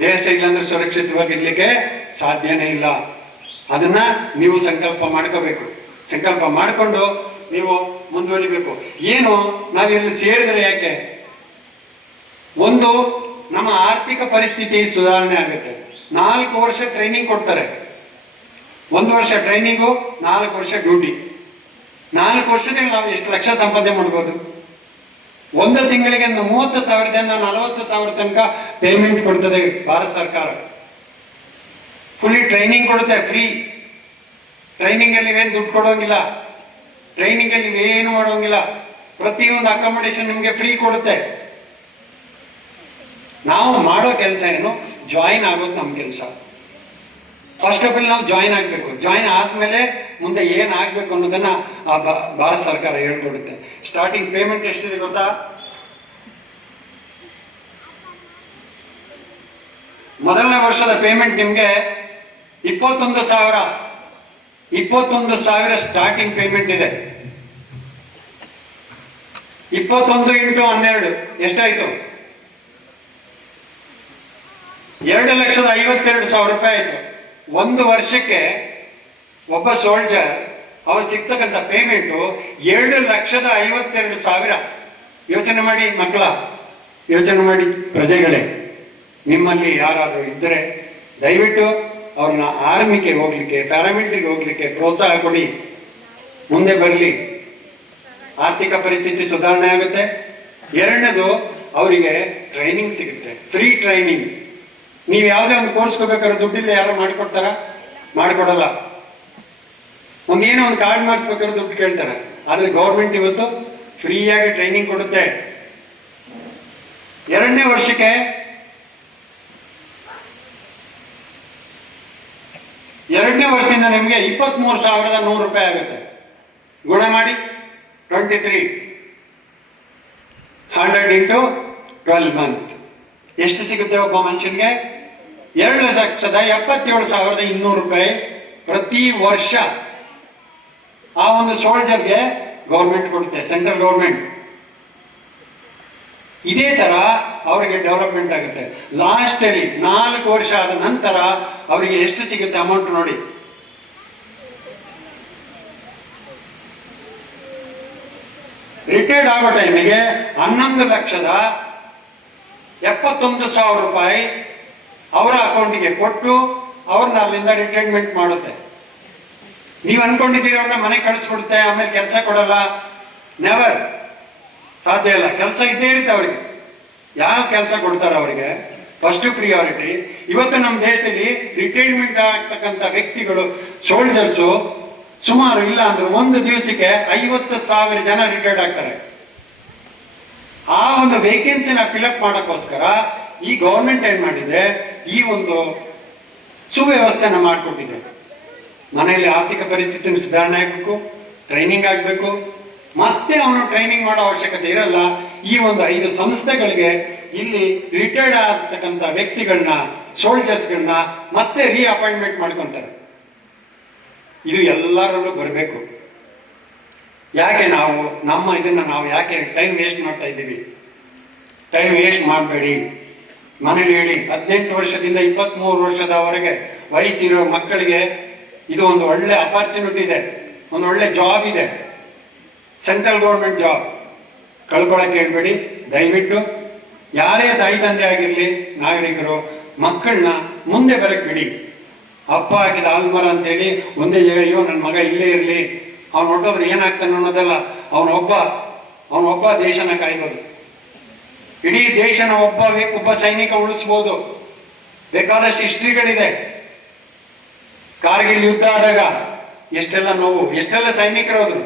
ದೇಶ ಇಲ್ಲಾಂದ್ರೆ ಸುರಕ್ಷಿತವಾಗಿರ್ಲಿಕ್ಕೆ ಸಾಧ್ಯನೇ ಇಲ್ಲ. ಅದನ್ನ ನೀವು ಸಂಕಲ್ಪ ಮಾಡ್ಕೋಬೇಕು. ಸಂಕಲ್ಪ ಮಾಡಿಕೊಂಡು ನೀವು ಮುಂದುವರಿಬೇಕು. ಏನು ನಾವಿಲ್ಲಿ ಸೇರಿದ್ರೆ ಯಾಕೆ? ಒಂದು, ನಮ್ಮ ಆರ್ಥಿಕ ಪರಿಸ್ಥಿತಿ ಸುಧಾರಣೆ ಆಗುತ್ತೆ. 4 ವರ್ಷ ಟ್ರೈನಿಂಗ್ ಕೊಡ್ತಾರೆ. 1 ವರ್ಷ ಟ್ರೈನಿಂಗು, 4 ವರ್ಷ ಡ್ಯೂಟಿ. 4 ವರ್ಷದಲ್ಲಿ ನಾವು ಎಷ್ಟು ಲಕ್ಷ ಸಂಪಾದನೆ ಮಾಡ್ಬೋದು? ಒಂದು ತಿಂಗಳಿಗೆ 30,000ದಿಂದ 40,000 ತನಕ ಪೇಮೆಂಟ್ ಕೊಡ್ತದೆ ಭಾರತ ಸರ್ಕಾರ. ಫುಲ್ಲಿ ಟ್ರೈನಿಂಗ್ ಕೊಡುತ್ತೆ, ಫ್ರೀ. ಟ್ರೈನಿಂಗ್ ಅಲ್ಲಿ ನೀವೇನು ದುಡ್ಡು ಕೊಡೋಂಗಿಲ್ಲ. ಟ್ರೈನಿಂಗ್ ಅಲ್ಲಿ ನೀವೇನು ಮಾಡೋಂಗಿಲ್ಲ. ಪ್ರತಿಯೊಂದು ಅಕಾಮಿಡೇಷನ್ ನಿಮಗೆ ಫ್ರೀ ಕೊಡುತ್ತೆ. ನಾವು ಮಾಡೋ ಕೆಲಸ ಏನು? ಜಾಯಿನ್ ಆಗೋದು ನಮ್ಮ ಕೆಲಸ. ಫಸ್ಟ್ ಆಫ್ ಆಲ್ ನಾವು ಜಾಯಿನ್ ಆಗಬೇಕು. ಜಾಯಿನ್ ಆದ್ಮೇಲೆ ಮುಂದೆ ಏನ್ ಆಗ್ಬೇಕು ಅನ್ನೋದನ್ನ ಭಾರತ ಸರ್ಕಾರ ಹೇಳ್ಕೊಡುತ್ತೆ. ಸ್ಟಾರ್ಟಿಂಗ್ ಪೇಮೆಂಟ್ ಎಷ್ಟಿದೆ ಗೊತ್ತಾ? ಮೊದಲನೇ ವರ್ಷದ ಪೇಮೆಂಟ್ ನಿಮ್ಗೆ 21,000 ಸ್ಟಾರ್ಟಿಂಗ್ ಪೇಮೆಂಟ್ ಇದೆ. 21 × 12 ಎಷ್ಟಾಯ್ತು? 2,52,000 ರೂಪಾಯಿ ಆಯ್ತು. 1 ವರ್ಷಕ್ಕೆ ಒಬ್ಬ ಸೋಲ್ಜರ್ ಅವ್ರು ಸಿಗ್ತಕ್ಕಂಥ ಪೇಮೆಂಟು 2,52,000. ಯೋಚನೆ ಮಾಡಿ ಮಕ್ಕಳ, ಯೋಚನೆ ಮಾಡಿ ಪ್ರಜೆಗಳೇ. ನಿಮ್ಮಲ್ಲಿ ಯಾರಾದರೂ ಇದ್ದರೆ ದಯವಿಟ್ಟು ಅವ್ರನ್ನ ಆರ್ಮಿಗೆ ಹೋಗ್ಲಿಕ್ಕೆ, ಪ್ಯಾರಾಮಿಲಿಟರಿಗೆ ಹೋಗ್ಲಿಕ್ಕೆ ಪ್ರೋತ್ಸಾಹ ಕೊಡಿ. ಮುಂದೆ ಬರಲಿ. ಆರ್ಥಿಕ ಪರಿಸ್ಥಿತಿ ಸುಧಾರಣೆ ಆಗುತ್ತೆ. ಎರಡನೇದು, ಅವರಿಗೆ ಟ್ರೈನಿಂಗ್ ಸಿಗುತ್ತೆ, ಫ್ರೀ ಟ್ರೈನಿಂಗ್. ನೀವು ಯಾವುದೇ ಒಂದು ಕೋರ್ಸ್ ಹೋಗ್ಬೇಕಾದ್ರೆ ದುಡ್ಡಿಲ್ಲ ಯಾರು ಮಾಡಿಕೊಡ್ತಾರ? ಮಾಡಿಕೊಡಲ್ಲ. ಒಂದೇನೋ ಒಂದು ಕಾರ್ಡ್ ಮಾಡಿಸ್ಬೇಕಾದ್ರೆ ದುಡ್ಡು ಕೇಳ್ತಾರೆ. ಆದ್ರೆ ಗೌರ್ಮೆಂಟ್ ಇವತ್ತು ಫ್ರೀಯಾಗಿ ಟ್ರೈನಿಂಗ್ ಕೊಡುತ್ತೆ. 2ನೇ ವರ್ಷಕ್ಕೆ 2ನೇ ವರ್ಷದಿಂದ ನಿಮಗೆ 23,100 ರೂಪಾಯಿ ಆಗುತ್ತೆ. ಗುಣ ಮಾಡಿ 2300 × 12 ಮಂತ್ ಎಷ್ಟು ಸಿಗುತ್ತೆ ಒಬ್ಬ ಮನುಷ್ಯನಿಗೆ? 2,77,200 ರೂಪಾಯಿ ಪ್ರತಿ ವರ್ಷ ಆ ಒಂದು ಸೋಲ್ಜರ್ಗೆ ಗೌರ್ಮೆಂಟ್ ಕೊಡುತ್ತೆ, ಸೆಂಟ್ರಲ್ ಗೌರ್ಮೆಂಟ್. ಇದೇ ತರ ಅವರಿಗೆ ಡೆವಲಪ್ಮೆಂಟ್ ಆಗುತ್ತೆ. ಲಾಸ್ಟ್ ಅಲ್ಲಿ 4 ವರ್ಷ ಆದ ನಂತರ ಅವರಿಗೆ ಎಷ್ಟು ಸಿಗುತ್ತೆ ಅಮೌಂಟ್ ನೋಡಿ. ರಿಟೈರ್ಡ್ ಆಗೋ ಟೈಮಿಗೆ 11,71,000 ರೂಪಾಯಿ ಅವರ ಅಕೌಂಟಿಗೆ ಕೊಟ್ಟು ಅವ್ರನ್ನ ಅಲ್ಲಿಂದ ರಿಟೈರ್ಮೆಂಟ್ ಮಾಡುತ್ತೆ. ನೀವು ಅನ್ಕೊಂಡಿದ್ದೀರಿ ಅವ್ರನ್ನ ಮನೆ ಕಳಿಸ್ಬಿಡುತ್ತೆ, ಆಮೇಲೆ ಕೆಲಸ ಕೊಡಲ್ಲ. ನೆವರ್, ಸಾಧ್ಯ ಇಲ್ಲ. ಕೆಲಸ ಇದ್ದೇ ಇರುತ್ತೆ ಅವ್ರಿಗೆ. ಯಾವ ಕೆಲಸ ಕೊಡ್ತಾರೆ ಅವರಿಗೆ? First priority. ಇವತ್ತು ನಮ್ಮ ದೇಶದಲ್ಲಿ ರಿಟೈರ್ಮೆಂಟ್ ಆಗ್ತಕ್ಕಂಥ ವ್ಯಕ್ತಿಗಳು, ಸೋಲ್ಜರ್ಸು ಸುಮಾರು ಇಲ್ಲ ಅಂದ್ರೆ ಒಂದು ದಿವಸಕ್ಕೆ 50,000 ಜನ ರಿಟೈರ್ಡ್ ಆಗ್ತಾರೆ. ಆ ಒಂದು ವೇಕೆನ್ಸಿನ ಫಿಲಪ್ ಮಾಡೋಕ್ಕೋಸ್ಕರ ಈ ಗೌರ್ಮೆಂಟ್ ಏನ್ ಮಾಡಿದೆ, ಈ ಒಂದು ಸುವ್ಯವಸ್ಥೆನ ಮಾಡಿಕೊಟ್ಟಿದೆ. ಮನೆಯಲ್ಲಿ ಆರ್ಥಿಕ ಪರಿಸ್ಥಿತಿ ಸುಧಾರಣೆ ಆಗಬೇಕು, ಟ್ರೈನಿಂಗ್ ಆಗಬೇಕು. ಮತ್ತೆ ಅವನು ಟ್ರೈನಿಂಗ್ ಮಾಡೋ ಅವಶ್ಯಕತೆ ಇರಲ್ಲ. ಈ ಒಂದು 5 ಸಂಸ್ಥೆಗಳಿಗೆ ಇಲ್ಲಿ ರಿಟೈರ್ಡ್ ಆಗ್ತಕ್ಕಂಥ ವ್ಯಕ್ತಿಗಳನ್ನ, ಸೋಲ್ಜರ್ಸ್ಗಳನ್ನ ಮತ್ತೆ ಅಪಾಯಿಂಟ್ಮೆಂಟ್ ಮಾಡ್ಕೊಂತಾರೆ. ಇದು ಎಲ್ಲರಲ್ಲೂ ಬರಬೇಕು. ಯಾಕೆ ನಾವು ಇದನ್ನ ಯಾಕೆ ಟೈಮ್ ವೇಸ್ಟ್ ಮಾಡ್ತಾ ಇದ್ದೀವಿ? ಟೈಮ್ ವೇಸ್ಟ್ ಮಾಡಬೇಡಿ. ಮನೇಲಿ ಹೇಳಿ, 18 ವರ್ಷದಿಂದ 23 ವರ್ಷದವರೆಗೆ ವಯಸ್ಸಿರೋ ಮಕ್ಕಳಿಗೆ ಇದು ಒಂದು ಒಳ್ಳೆ ಅಪರ್ಚುನಿಟಿ ಇದೆ, ಒಂದು ಒಳ್ಳೆ ಜಾಬ್ ಇದೆ, ಸೆಂಟ್ರಲ್ ಗೌರ್ಮೆಂಟ್ ಜಾಬ್. ಕಳ್ಕೊಳಕ್ಕೆ ಹೇಳ್ಬೇಡಿ ದಯವಿಟ್ಟು. ಯಾರೇ ತಾಯಿ ತಂದೆ ಆಗಿರ್ಲಿ, ನಾಗರಿಕರು ಮಕ್ಕಳನ್ನ ಮುಂದೆ ಬರಕ್ ಬಿಡಿ. ಅಪ್ಪ ಹಾಕಿದ ಆಲ್ಮರ ಅಂತೇಳಿ ಒಂದೇ ಜಾಗ, ಅಯ್ಯೋ ನನ್ನ ಮಗ ಇಲ್ಲೇ ಇರಲಿ, ಅವನು ಹೊಟ್ಟೋದ್ರೆ ಏನಾಗ್ತಾನೆ ಅನ್ನೋದಲ್ಲ, ಅವನೊಬ್ಬ ದೇಶನ ಕಾಯ್ಬೋದು. ಇಡೀ ದೇಶನ ಒಬ್ಬ ಸೈನಿಕ ಉಳಿಸ್ಬೋದು. ಬೇಕಾದಷ್ಟು ಹಿಸ್ಟ್ರಿಗಳಿದೆ. ಕಾರ್ಗಿಲ್ ಯುದ್ಧ ಆದಾಗ ಎಷ್ಟೆಲ್ಲ ನೋವು, ಎಷ್ಟೆಲ್ಲ ಸೈನಿಕರು ಹೋದ್ರು.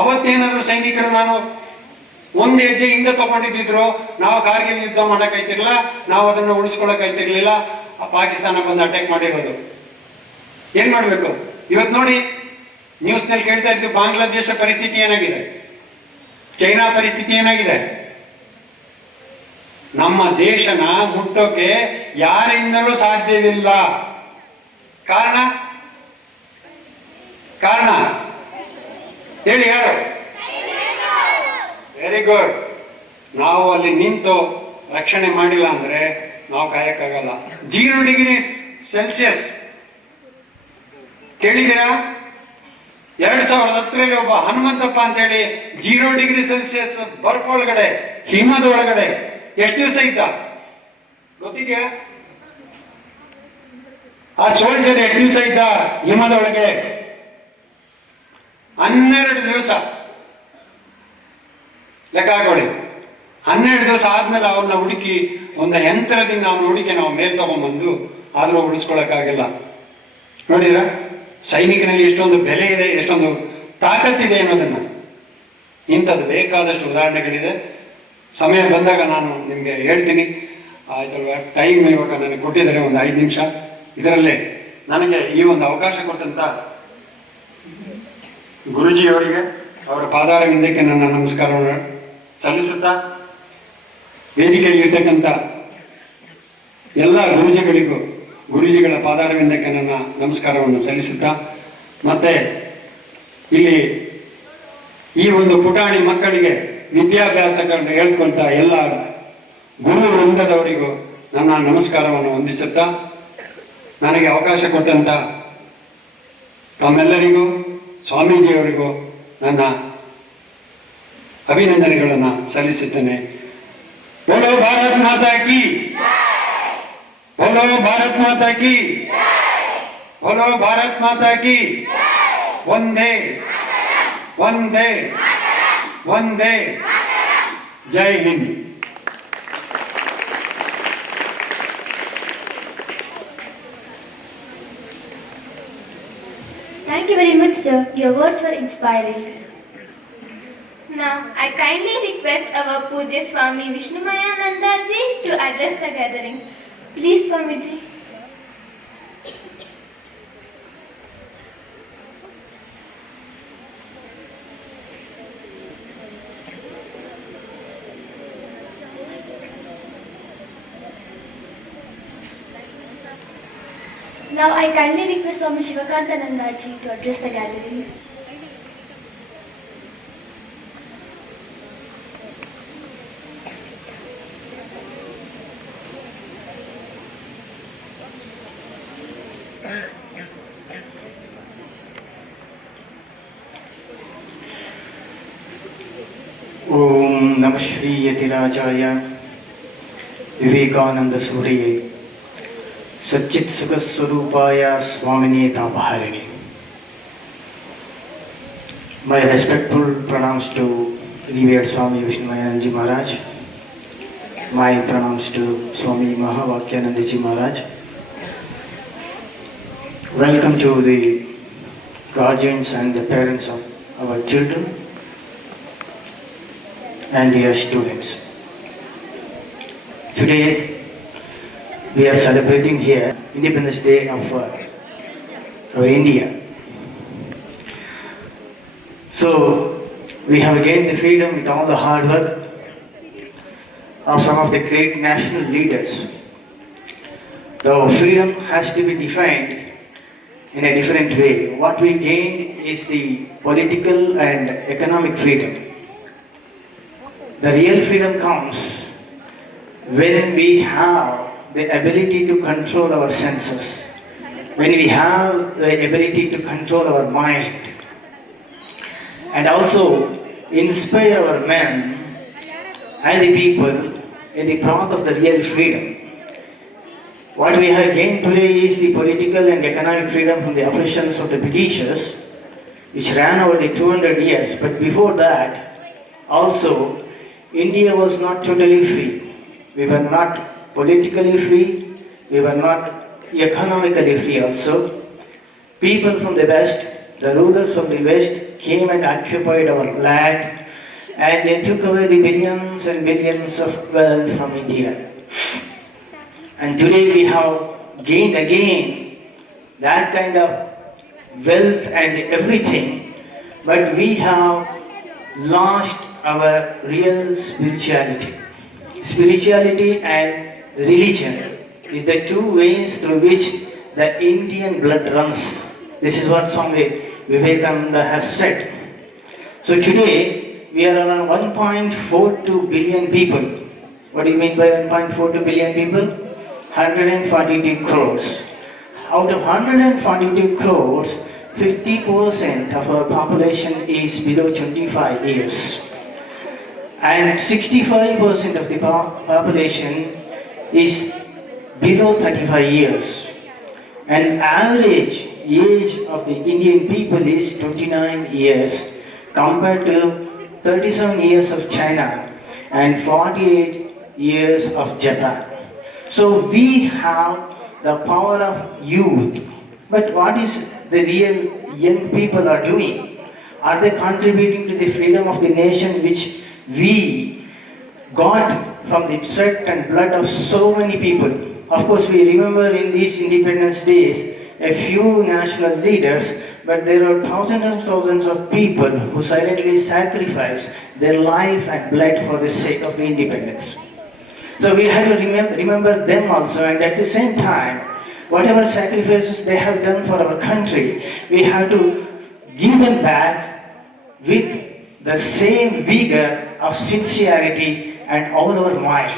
ಅವತ್ತೇನಾದ್ರು ಸೈನಿಕರು ನಾನು ಒಂದು ಹೆಜ್ಜೆ ಹಿಂದೆ ತಗೊಂಡಿದ್ರು, ನಾವು ಕಾರ್ಗಿಲ್ ಯುದ್ಧ ಮಾಡಕ್ಕಾಯ್ತಿರ್ಲಿಲ್ಲ, ನಾವು ಅದನ್ನ ಉಳಿಸ್ಕೊಳಕ್ಕಾಯ್ತಿರ್ಲಿಲ್ಲ. ಪಾಕಿಸ್ತಾನ ಬಂದು ಅಟ್ಯಾಕ್ ಮಾಡಿರೋದು. ಏನ್ ಮಾಡ್ಬೇಕು? ಇವತ್ತು ನೋಡಿ ನ್ಯೂಸ್ನಲ್ಲಿ ಕೇಳ್ತಾ ಇದ್ವಿ, ಬಾಂಗ್ಲಾದೇಶ ಪರಿಸ್ಥಿತಿ ಏನಾಗಿದೆ, ಚೈನಾ ಪರಿಸ್ಥಿತಿ ಏನಾಗಿದೆ. ನಮ್ಮ ದೇಶನ ಮುಟ್ಟೋಕೆ ಯಾರಿಂದಲೂ ಸಾಧ್ಯವಿಲ್ಲ. ಕಾರಣ ಹೇಳಿ, ಯಾರು? Very good. ನಾವು ಅಲ್ಲಿ ನಿಂತು ರಕ್ಷಣೆ ಮಾಡಿಲ್ಲ ಅಂದ್ರೆ ನಾವು ಕಾಯಕ್ಕಾಗಲ್ಲ. 0 ಡಿಗ್ರಿ ಸೆಲ್ಸಿಯಸ್ ಕೇಳಿದ್ದೀರಾ? 2010ರಲ್ಲಿ ಒಬ್ಬ ಹನುಮಂತಪ್ಪ ಅಂತೇಳಿ 0 ಡಿಗ್ರಿ ಸೆಲ್ಸಿಯಸ್ ಬರ್ಫ್ ಒಳಗಡೆ, ಹಿಮದ ಒಳಗಡೆ ಎಷ್ಟು ದಿವಸ ಇದ್ದ ಗೊತ್ತಿದ್ಯಾ? ಆ ಸೋಲ್ಜರ್ ಎಷ್ಟು ದಿವಸ ಇದ್ದ ಹಿಮದ ಒಳಗೆ? 12 ದಿವಸ. ಲೆಕ್ಕ ಹಾಕೊಳ್ಳಿ. 12 ದಿವಸ ಆದ್ಮೇಲೆ ಅವನ್ನ ಹುಡುಕಿ ಒಂದು ಯಂತ್ರದಿಂದ ಅವನ ಹುಡುಕಿ ನಾವು ಮೇಲ್ ತಗೊಂಡ್ಬಂದು ಆದ್ರೂ ಉಳಿಸ್ಕೊಳಕ್ಕಾಗಿಲ್ಲ. ನೋಡಿದ್ರ ಸೈನಿಕನಲ್ಲಿ ಎಷ್ಟೊಂದು ಬೆಲೆ ಇದೆ, ಎಷ್ಟೊಂದು ತಾಕತ್ತಿದೆ ಅನ್ನೋದನ್ನ. ಇಂಥದ್ದು ಬೇಕಾದಷ್ಟು ಉದಾಹರಣೆಗಳಿದೆ. ಸಮಯ ಬಂದಾಗ ನಾನು ನಿಮಗೆ ಹೇಳ್ತೀನಿ. ಆಯ್ತಲ್ವಾ? ಟೈಮ್ ಇವಾಗ ನನಗೆ ಕೊಟ್ಟಿದ್ದಾರೆ ಒಂದು 5 ನಿಮಿಷ. ಇದರಲ್ಲೇ ನನಗೆ ಈ ಒಂದು ಅವಕಾಶ ಕೊಟ್ಟಂತ ಗುರುಜಿಯವರಿಗೆ, ಅವರ ಪಾದಾರವಿಂದಕ್ಕೆ ನನ್ನ ನಮಸ್ಕಾರವನ್ನು ಸಲ್ಲಿಸುತ್ತಾ, ವೇದಿಕೆಯಲ್ಲಿ ಇರ್ತಕ್ಕಂಥ ಎಲ್ಲ ಗುರುಜಿಗಳ ಪಾದಾರವಿಂದಕ್ಕೆ ನನ್ನ ನಮಸ್ಕಾರವನ್ನು ಸಲ್ಲಿಸುತ್ತಾ, ಮತ್ತೆ ಇಲ್ಲಿ ಈ ಒಂದು ಪುಟಾಣಿ ಮಕ್ಕಳಿಗೆ ವಿದ್ಯಾಭ್ಯಾಸಗಳನ್ನು ಹೇಳ್ಕೊಂತ ಎಲ್ಲ ಗುರು ವೃಂದದವರಿಗೂ ನನ್ನ ನಮಸ್ಕಾರವನ್ನು ಹೊಂದಿಸುತ್ತಾ, ನನಗೆ ಅವಕಾಶ ಕೊಟ್ಟಂತ ತಮ್ಮೆಲ್ಲರಿಗೂ, ಸ್ವಾಮೀಜಿಯವರಿಗೂ ನನ್ನ ಅಭಿನಂದನೆಗಳನ್ನು ಸಲ್ಲಿಸುತ್ತೇನೆ. ಬೋಲೋ ಭಾರತ್ ಮಾತಾ ಕಿ, ಬೋಲೋ ಭಾರತ್ ಮಾತಾ ಕಿ, ಬೋಲೋ ಭಾರತ್ ಮಾತಾ ಕಿ. ವಂದೇ ವಂದೇ ವಂದೇ. ಜೈ Hind. Thank you very much, sir. Your words were inspiring. Now, I kindly request our Pujya Swami Vishnumayananda ji to address the gathering. Please, Swamiji. Now, I kindly request Swami Shivakantananda ji to address the gathering. ओम नमः श्री यतिराजाय विवेकानंद सूर्ये सच्चित सुख स्वरूपाय स्वामिने तापहारिणे. My respectful pranams to revered Swami Vishnumayananda Ji Maharaj. My pranams to Swami Mahavakyananda Ji Maharaj. Welcome to the guardians and the parents of our children and dear students. Today we are celebrating here Independence Day of our India. So we have gained the freedom with all the hard work of some of the great national leaders. The freedom has to be defined in a different way. What we gained is the political and economic freedom. The real freedom comes when we have the ability to control our senses, when we have the ability to control our mind, and also inspire our men and the people in the path of the real freedom. What we have gained today is the political and economic freedom from the oppressions of the Britishers, which ran over the 200 years. But before that, also, India was not totally free. We were not politically free. We were not economically free also. People from the West, the rulers from the West came and occupied our land, and they took away the billions and billions of wealth from India. And today we have gained again that kind of wealth and everything, but we have lost our real spirituality. Spirituality and religion is the two ways through which the Indian blood runs. This is what Swami Vivekananda has said. So today we are around 1.42 billion people. What do you mean by 1.42 billion people? 142 crores. Out of 142 crores, 50% of our population is below 25 years. And 65% of the population is below 35 years. And average age of the Indian people is 29 years compared to 37 years of China and 48 years of Japan. So we have the power of youth. But what is the real young people are doing? Are they contributing to the freedom of the nation which we got from the sweat and blood of so many people? Of course, we remember in these independence days a few national leaders, but there are thousands and thousands of people who silently sacrificed their life and blood for the sake of the independence. So we have to remember them also, and at the same time, whatever sacrifices they have done for our country, we have to give them back with the same vigor of sincerity and all our might.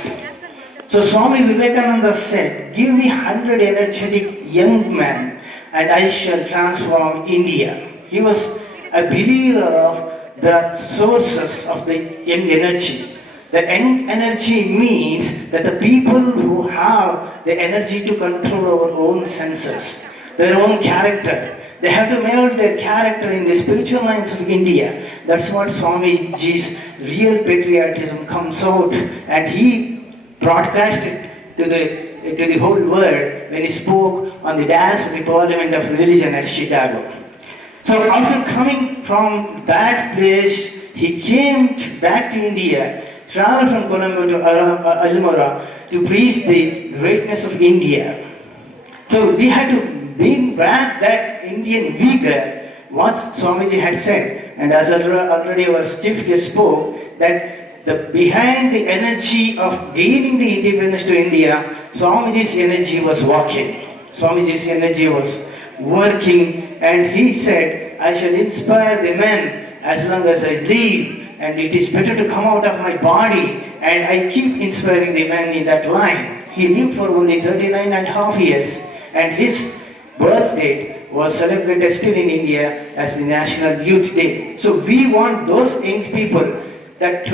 So Swami Vivekananda said, give me 100 energetic young men and I shall transform India. He was a believer of the sources of the young energy. The young energy means that the people who have the energy to control our own senses, their own character, they have to mold their character in the spiritual lines of India. That's what Swamiji's real patriotism comes out, and he broadcasted to the whole world when he spoke on the dais of the Parliament of Religion at Chicago. So after coming from that place, he came back to India, traveled from Colombo to Almora to preach the greatness of India. So we had to bring back that Indian vigor, what Swamiji had said. And as already our chief guest spoke, that behind the energy of gaining the independence to India, Swamiji's energy was working. Swamiji's energy was working, and he said, I shall inspire the men as long as I live, and it is better to come out of my body, and I keep inspiring the men in that line. He lived for only 39 and a half years, and his birth date was celebrated still in India as the National Youth Day. So we want those young people that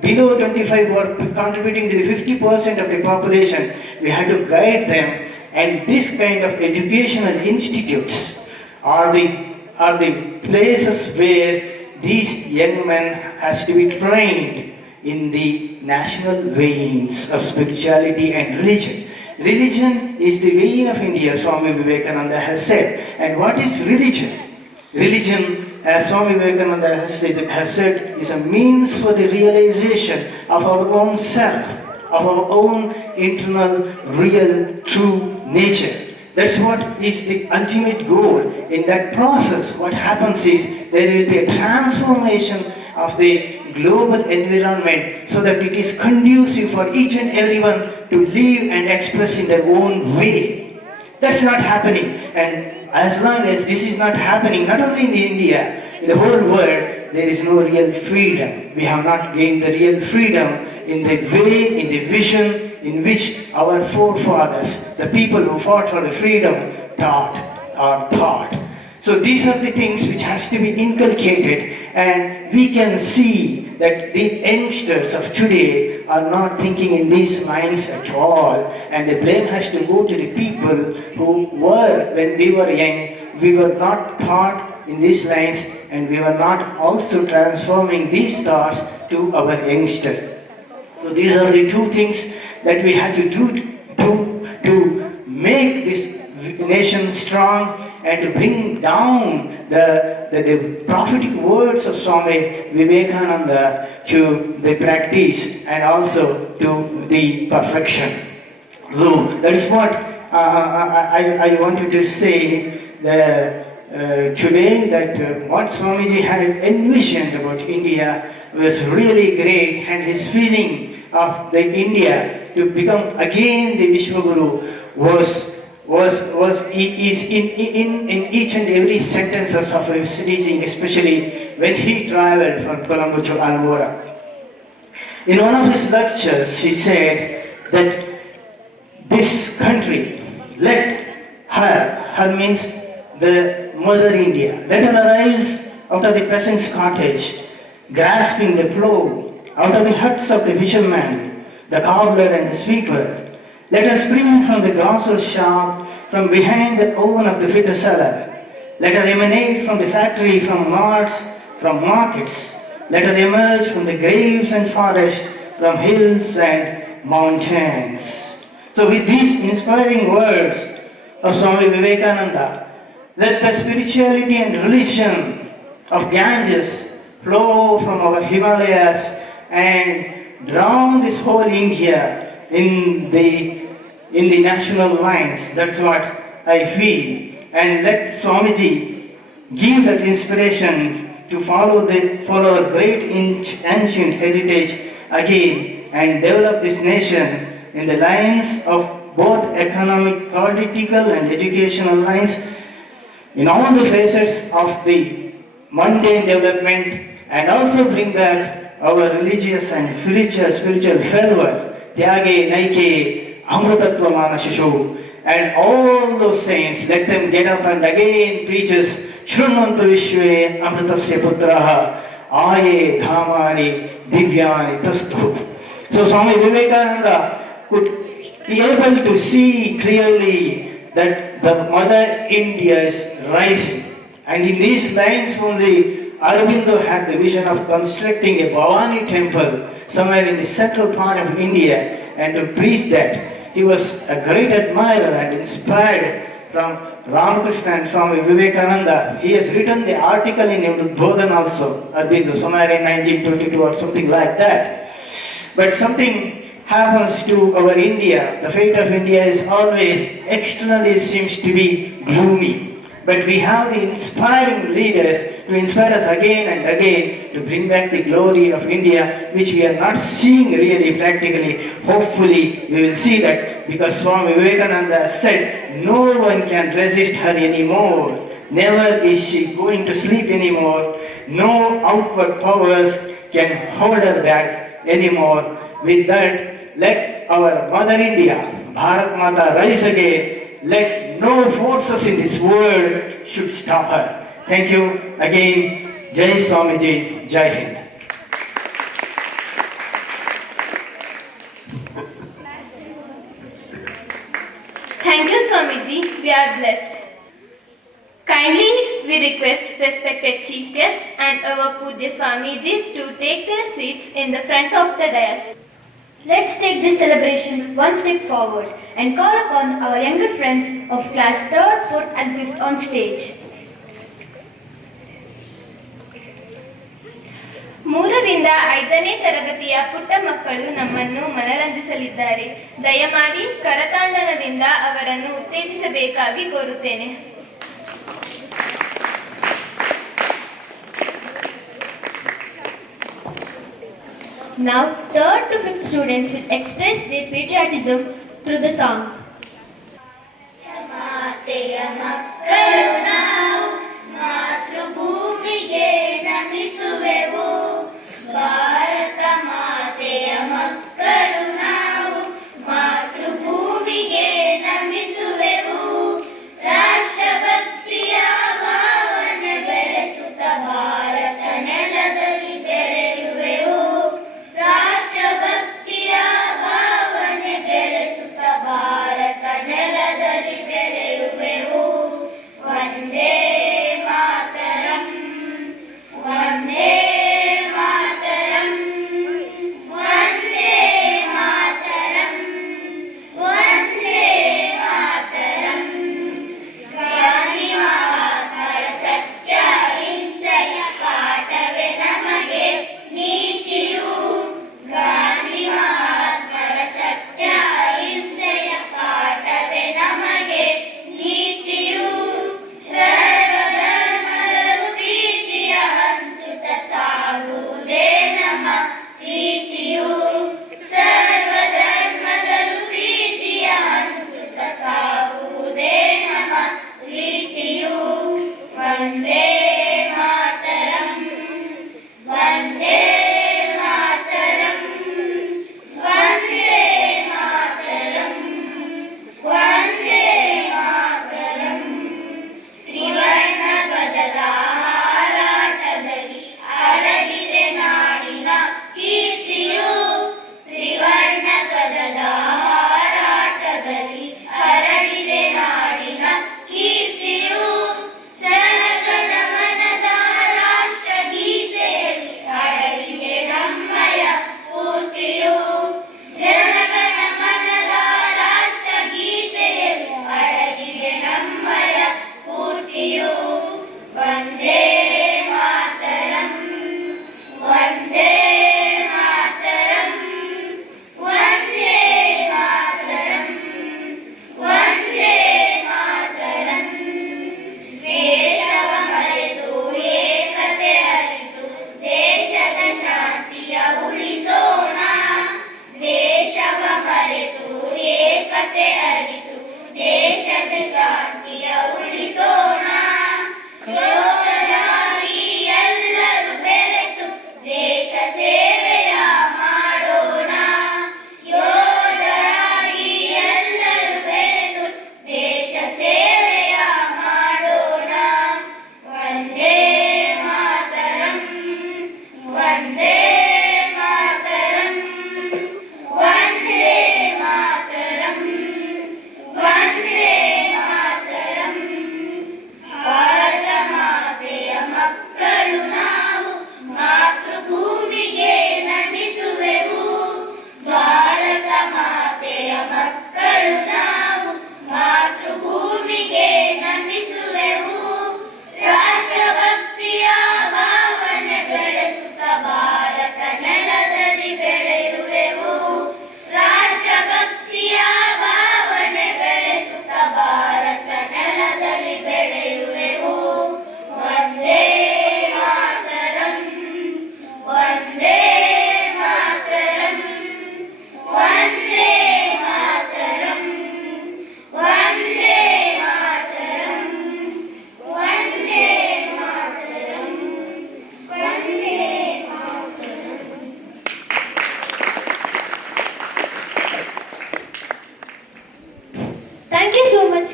below 25 who are contributing to the 50% of the population, we have to guide them, and this kind of educational institutes are the places where these young men has to be trained in the national veins of spirituality and religion. Religion is the vein of India, Swami Vivekananda has said. And what is religion? Religion, as Swami Vivekananda has said, is a means for the realization of our own self, of our own internal, real, true nature. That's what is the ultimate goal. In that process, what happens is there will be a transformation of the global environment so that it is conducive for each and everyone to live and express in their own way. That's not happening. And as long as this is not happening, not only in India, in the whole world, there is no real freedom. We have not gained the real freedom in the way, in the vision in which our forefathers, the people who fought for the freedom, taught or thought. So these are the things which has to be inculcated, and we can see that the youngsters of today are not thinking in these lines at all, and the blame has to go to the people who were, when we were young, we were not taught in these lines, and we were not also transforming these thoughts to our youngsters. So these are the two things that we had to do to make this nation strong and to bring down the prophetic words of Swami Vivekananda to the practice and also to the perfection. So that's what I wanted to say today, that what Swamiji had envisioned about India was really great, and his feeling of the India to become again the Vishwaguru is in each and every sentences of his teaching, especially when he traveled from Colombo to Almora. In one of his lectures, he said that this country, let her means the Mother India, let her arise out of the peasant's cottage, grasping the plough, out of the huts of the fisherman, the cobbler and the sweeper. Let her spring from the grocer's shop, from behind the oven of the fitter seller. Let her emanate from the factory, from marts, from markets. Let her emerge from the graves and forests, from hills and mountains. So with these inspiring words of Swami Vivekananda, let the spirituality and religion of Ganges flow from our Himalayas and drown this whole India in the national lines. That's what I feel. And let Swamiji give that inspiration to follow our great ancient heritage again and develop this nation in the lines of both economic, political and educational lines, in all the phases of the mundane development, and also bring back our religious and spiritual fervor, Tyage, Naike, Amrutatva Manashishu, and all those saints, let them get up and again preaches Shrunvantu Vishwe Amritasya Putraha Aye Dhamani Divyani Tastu. So Swami Vivekananda could be able to see clearly that the Mother India is rising. And in these lines only, Aurobindo had the vision of constructing a Bhavani temple somewhere in the central part of India and to preach that. He was a great admirer and inspired from Ramakrishna and Swami Vivekananda. He has written the article in Uddhodhan also, Aurobindo, somewhere in 1922 or something like that. But something happens to our India. The fate of India is always externally seems to be gloomy. But we have the inspiring leaders to inspire us again and again to bring back the glory of India, which we are not seeing really practically. Hopefully, we will see that, because Swami Vivekananda said, no one can resist her anymore. Never is she going to sleep anymore. No outward powers can hold her back anymore. With that, let our Mother India, Bharat Mata, rise again. Let no forces in this world should stop her. Thank you again. Jai Swamiji, Jai Hind. Thank you, Swamiji. We are blessed. Kindly, we request respected chief guest and our Pujya Swamijis to take their seats in the front of the dais. Let's take this celebration one step forward and call upon our younger friends of class 3rd, 4th and 5th on stage. ಮೂರರಿಂದ 5ನೇ ತರಗತಿಯ ಪುಟ್ಟ ಮಕ್ಕಳು ನಮ್ಮನ್ನು ಮನರಂಜಿಸಲಿದ್ದಾರೆ. ದಯಮಾಡಿ ಕರತಾಂಡನದಿಂದ ಅವರನ್ನು ಉತ್ತೇಜಿಸಬೇಕಾಗಿ ಕೋರುತ್ತೇನೆ. Now, 3rd to 5th students will express their patriotism through the song. ಮಾತೆಯ ಮಕ್ಕಳು ನಾವು, ಮಾತೃಭೂಮಿಗೆ ನಮಿಸುವೆವು. ಭಾರತ ಮಾತೆಯ ಮಕ್ಕಳು ನಾವು, ಮಾತೃಭೂಮಿಗೆ ನಮಿಸುವೆವು. ರಾಷ್ಟ್ರಭಕ್ತಿಯ ಭಾವನೆ ಬೆಳೆಸುತ್ತ ಭಾರತ ನೆಲದಲ್ಲಿ ಬೆಳೆಯುವೆವು. ರಾಷ್ಟ್ರಭಕ್ತಿಯ ಭಾವನೆ ಬೆಳೆಸುತ್ತ Bharat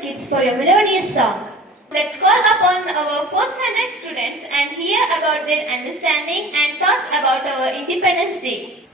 Kids for your melodious song. Let's call upon our 4th standard students and hear about their understanding and thoughts about our Independence Day.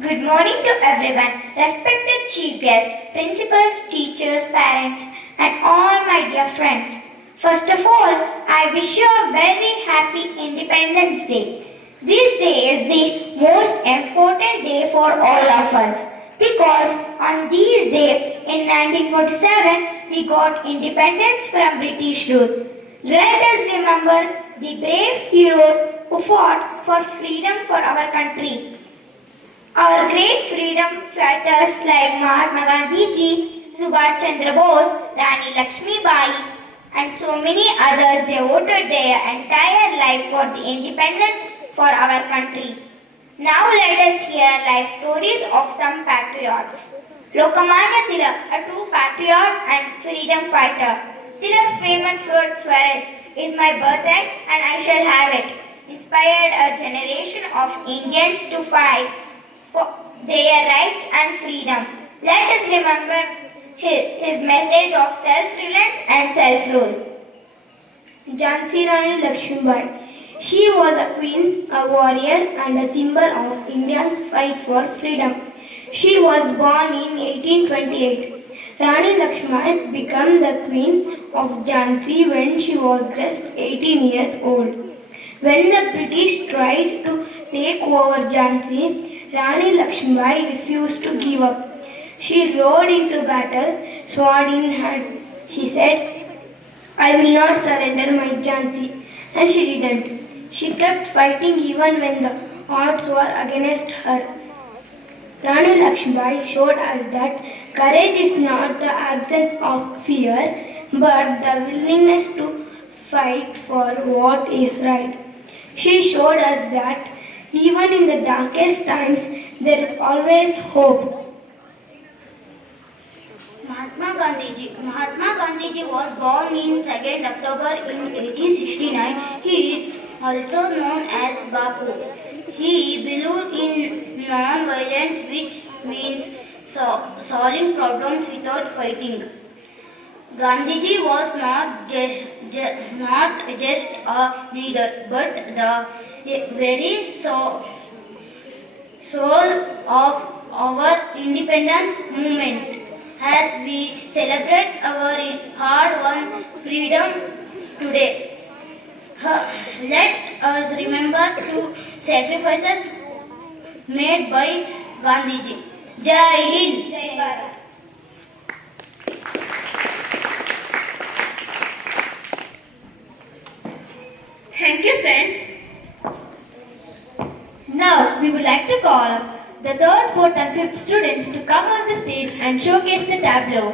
Good morning to everyone, respected chief guests, principals, teachers, parents, and all my dear friends. First of all, I wish you a very happy Independence Day. This day is the most important day for all of us because on this day in 1947 we got independence from British rule. Let us remember the brave heroes who fought for freedom for our country. Our great freedom fighters like Mahatma Gandhi ji, Subhash Chandra Bose, Rani Lakshmi Bai, and so many others devoted their entire life for the independence for our country. Now let us hear life stories of some patriots. Lokmanya Tilak, a true patriot and freedom fighter. Tilak's famous word Swaraj is my birthright and I shall have it. Inspired a generation of Indians to fight for their rights and freedom. Let us remember his message of self-reliance and self-rule. Jhansi Rani Lakshmibai. She was a queen, a warrior and a symbol of India's fight for freedom. She was born in 1828. Rani Lakshmibai became the queen of Jhansi when she was just 18 years old. When the British tried to take over Jhansi, Rani Lakshmibai refused to give up. She rode into battle, sword in hand. She said, "I will not surrender my Jhansi." And she didn't. She kept fighting even when the odds were against her. Rani Lakshmibai showed us that courage is not the absence of fear, but the willingness to fight for what is right. She showed us that even in the darkest times, there is always hope. Mahatma Gandhiji was born in 2nd October in 1869. He is also known as Bapu. He believed in non-violence, which means solving problems without fighting. Gandhiji was not just a leader, but the very soul of our independence movement. As we celebrate our hard-won freedom today, let us remember the sacrifices made by Gandhiji. Jai Hind. Jai Bharat. Thank you, friends. Now we would like to call up the 3rd, 4th and 5th students to come on the stage and showcase the tableau.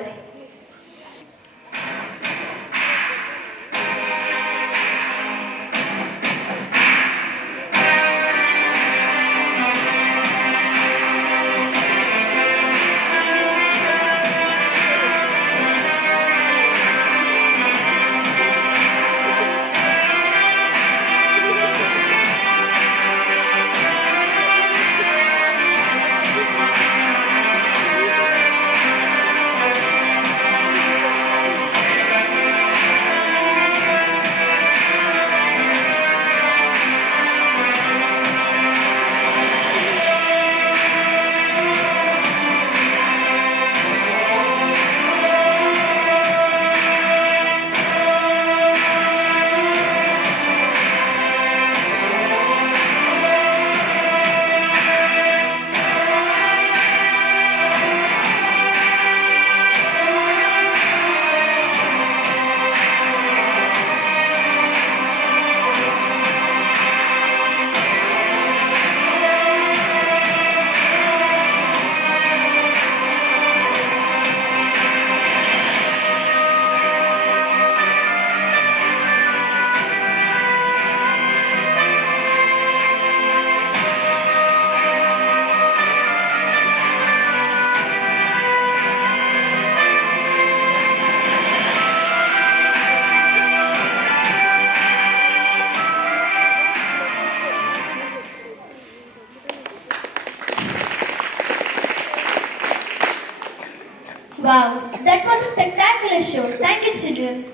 Wow, that was a spectacular show. Thank you, children.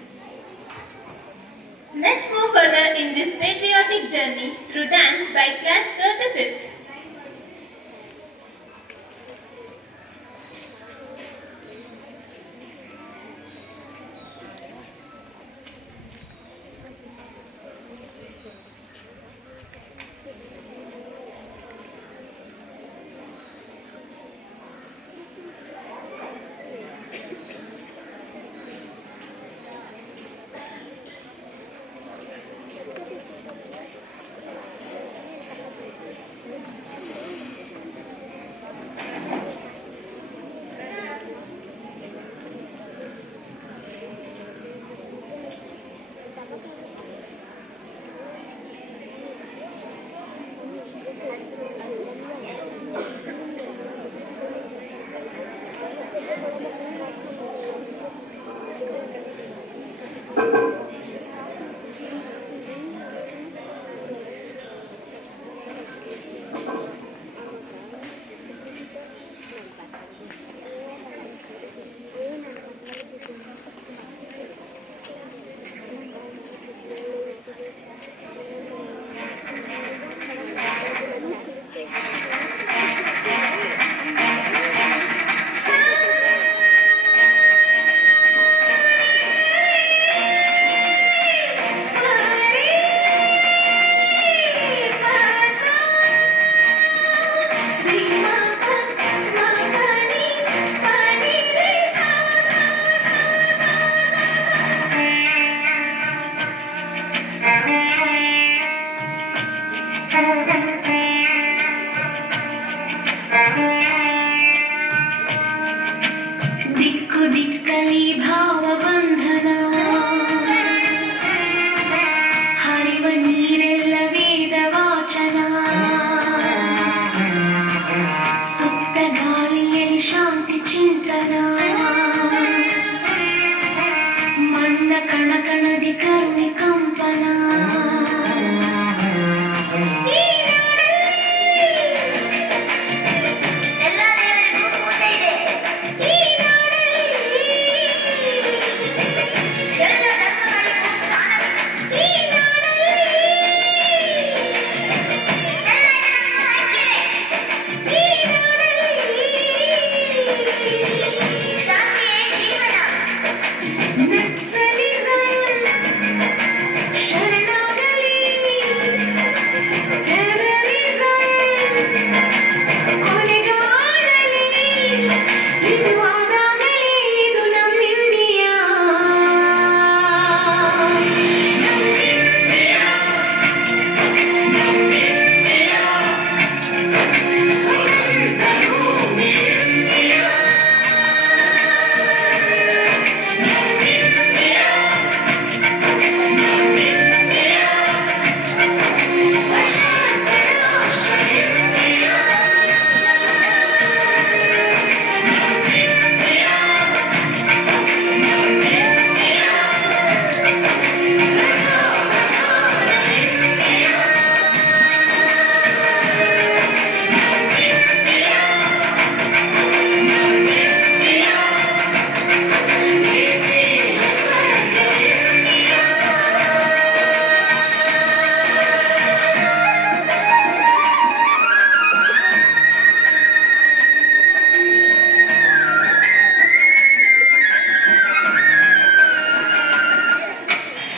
Let's move further in this patriotic journey through dance by class 35th.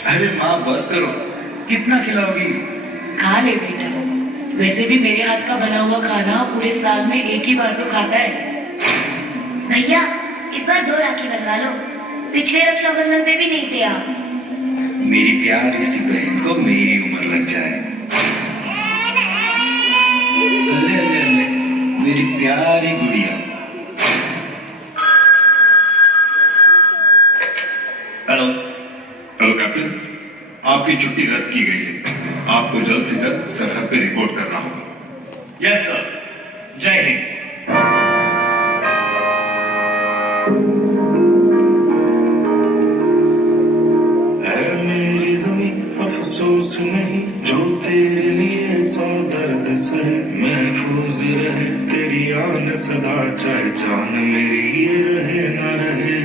अरे माँ बस करो, कितना खिलाओगी? खा ले बेटा, वैसे भी मेरे हाथ का बना हुआ खाना पूरे साल में एक ही बार तो खाता है। भैया इस बार 2 राखी बनवा लो, पिछले रक्षाबंधन पे भी नहीं थे आप। मेरी प्यारी सी बहन को मेरी उम्र लग जाए। ले ले ले, मेरी प्यारी गुड़िया। हेलो हेलो कैप्टन, आपकी छुट्टी रद्द की गई है। आपको जल्द से जल्द सरहद पे रिपोर्ट करना होगा। यस सर, जय हिंद। है मेरी ज़मीं अफसोस नहीं, जो तेरे लिए 100 दर्द सहे। महफूज रहे तेरी आन सदा, चाहे जान मेरी ये रहे न रहे।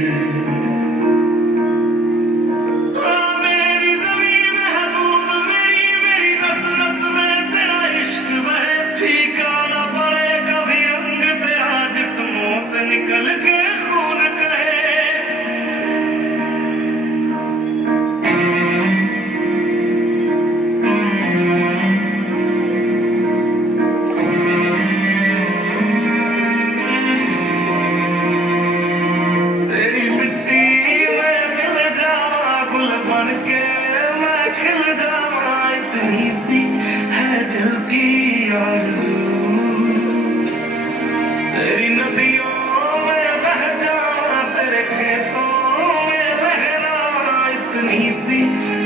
पतली सी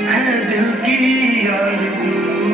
है दिल की आरज़ू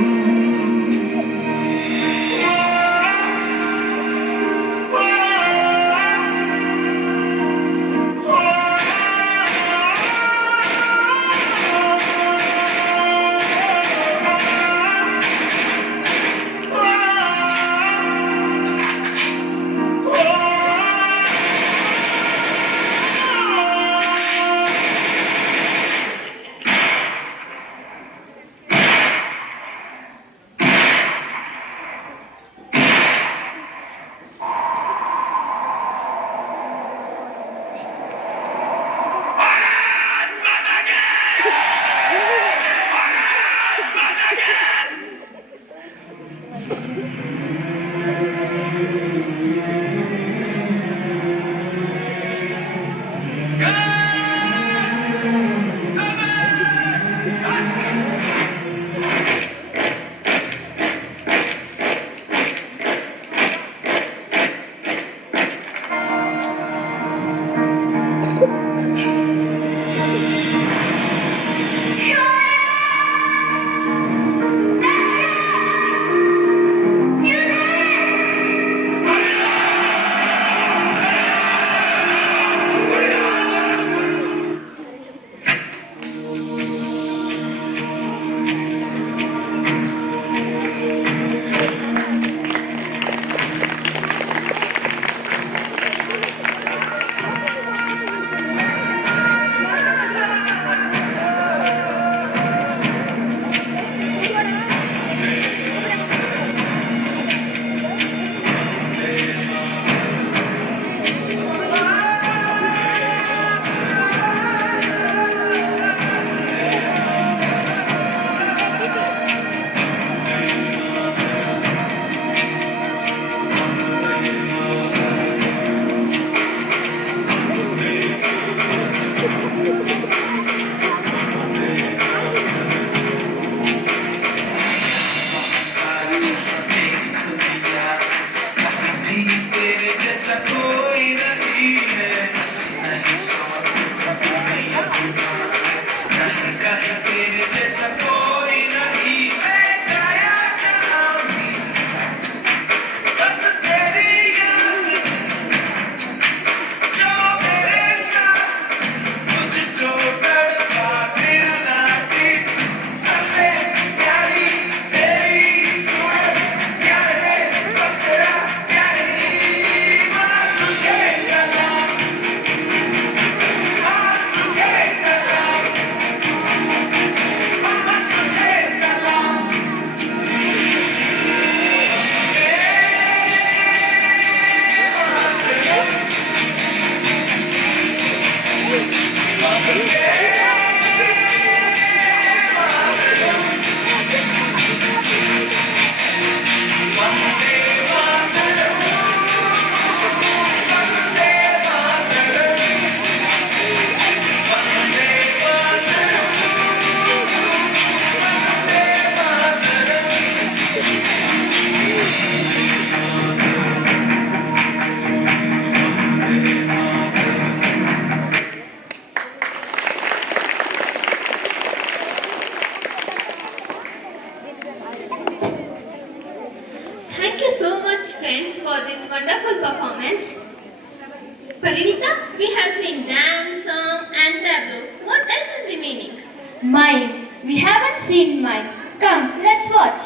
Parinita, we have seen dance, song and tableau. What else is remaining? Mime. We haven't seen mime. Come, let's watch.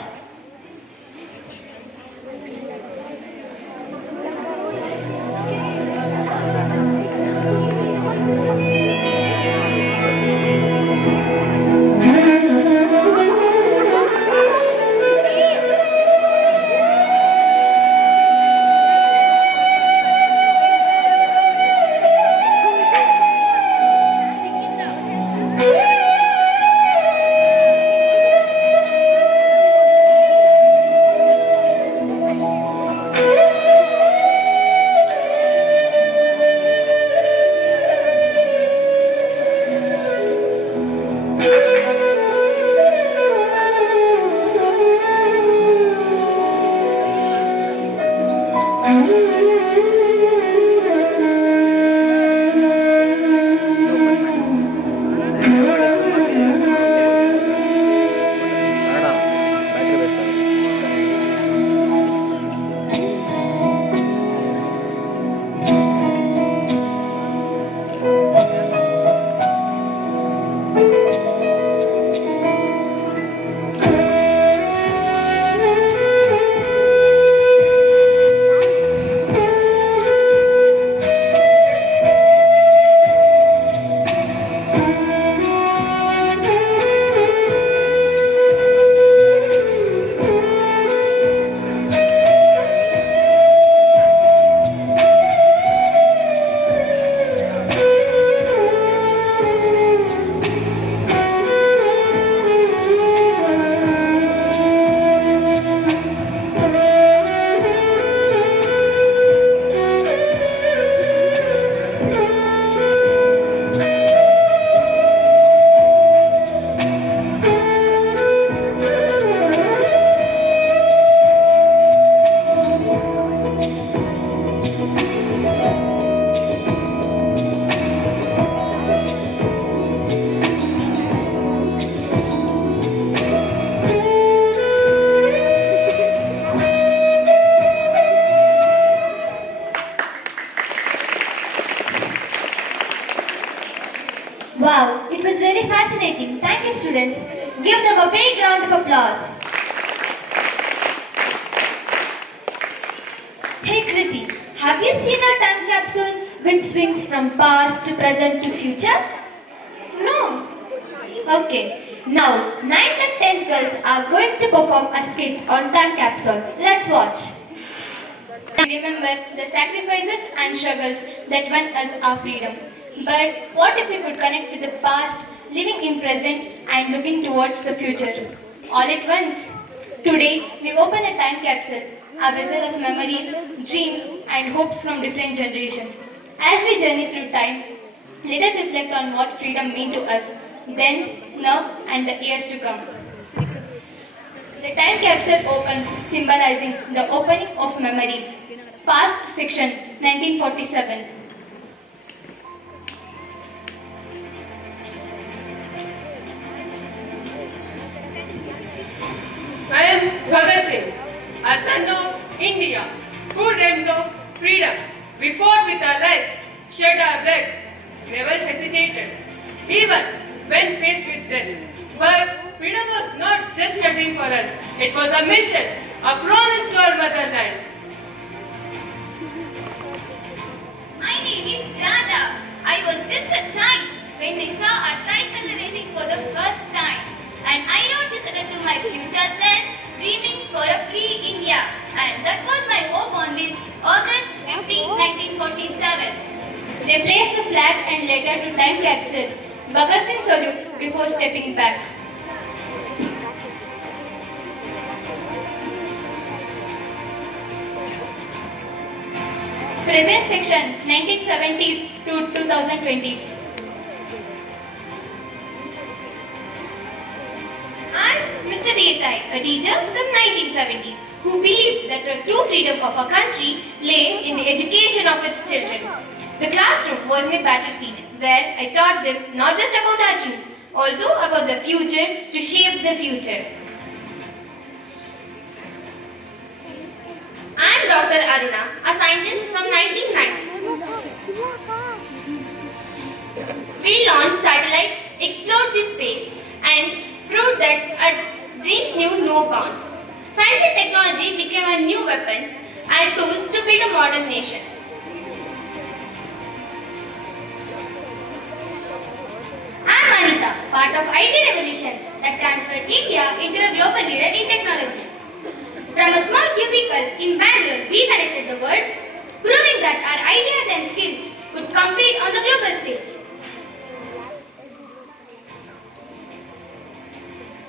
it was very fascinating. Thank you, students. Give them a big round of applause. Hey Kriti, have you seen our time capsule which swings from past to present to future? No. Okay. Now, 9th and 10th girls are going to perform a skit on time capsule. Let's watch. Remember the sacrifices and struggles that won us our freedom. But what if we could connect with the past, living in present and looking towards the future? All at once. Today, we open a time capsule, a vessel of memories, dreams and hopes from different generations. As we journey through time, let us reflect on what freedom meant to us then, now and the years to come. The time capsule opens, symbolizing the opening of memories. Past section 1947. I am Bhagat Singh, a son of India, who dreamed of freedom. We fought with our lives, shed our blood, never hesitated, even when faced with death. But freedom was not just a dream for us, it was a mission, a promise to our motherland. My name is Radha. I was just a child when I saw a tricolor raising for the first time. And I wrote this letter to my future self, dreaming for a free India. And that was my hope on this August 15, 1947. They placed the flag and letter to time capsule. Bhagat Singh salutes before stepping back. Present section 1970s to 2020s. I'm Mr. Desai, a teacher from 1970s who believed that the true freedom of our country lay in the education of its children. The classroom was my battlefield where I taught them not just about our dreams, also about the future to shape the future. I'm Dr. Aruna, a scientist from 1990s. We launched satellites, explored the space, and proved that our dreams knew no bounds. Science and technology became our new weapons and tools to build a modern nation. I'm Anita, part of IT revolution that transferred India into a global leader in technology. From a small cubicle in Bangalore, we connected the world, proving that our ideas and skills could compete on the global stage.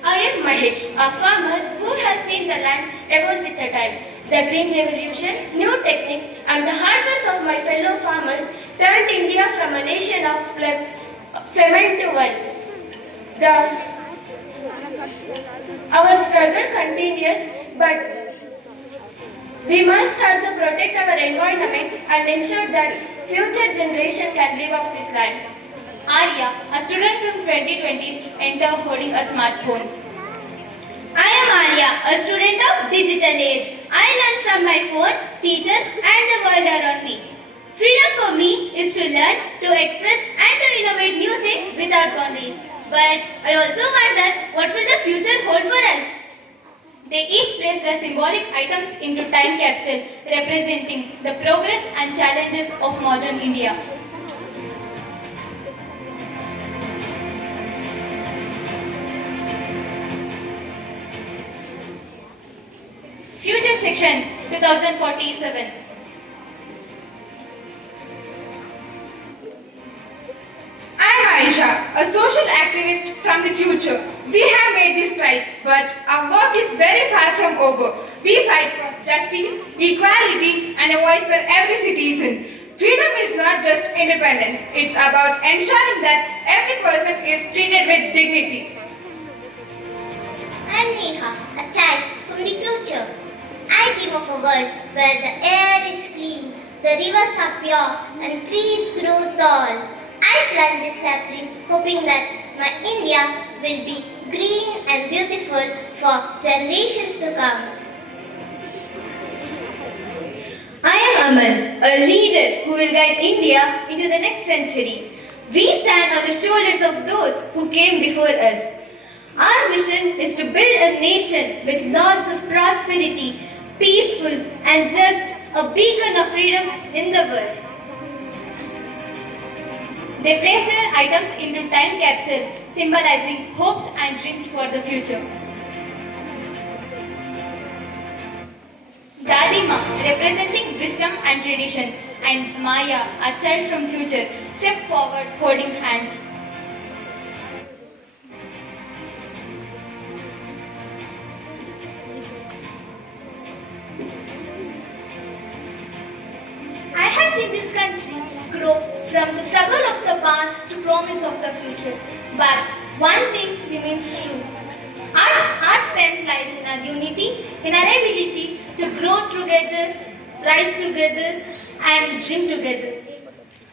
I am Mahesh, a farmer who has seen the land evolve with the time. The green revolution, new techniques, and the hard work of my fellow farmers turned India from a nation of famine to one. Our struggle continues, but we must also protect our environment and ensure that future generations can live off this land. Arya, a student from 2020s, entered holding a smartphone. I am Arya, a student of digital age. I learn from my phone, teachers and the world around me. Freedom for me is to learn, to express and to innovate new things without boundaries. But I also wonder what will the future hold for us? They each place their symbolic items into time capsule, representing the progress and challenges of modern India. Future section 2047. I'm Aisha, a social activist from the future. We have made these strides, but our work is very far from over. We fight for justice, equality, and a voice for every citizen. Freedom is not just independence, it's about ensuring that every person is treated with dignity. I'm Neha, a child from the future. I dream of a world where the air is clean, the rivers are pure, and trees grow tall. I plant this sapling hoping that my India will be green and beautiful for generations to come. I am Aman, a leader who will guide India into the next century. We stand on the shoulders of those who came before us. Our mission is to build a nation with lots of prosperity, peaceful and just, a beacon of freedom in the world. They place their items into time capsule, symbolizing hopes and dreams for the future. Dadima, representing wisdom and tradition, and Maya, a child from future, stepped forward holding hands. I have seen this country grow from the struggle of the past to promise of the future. But one thing remains true. Our strength lies in our unity, in our ability to grow together, rise together, and dream together.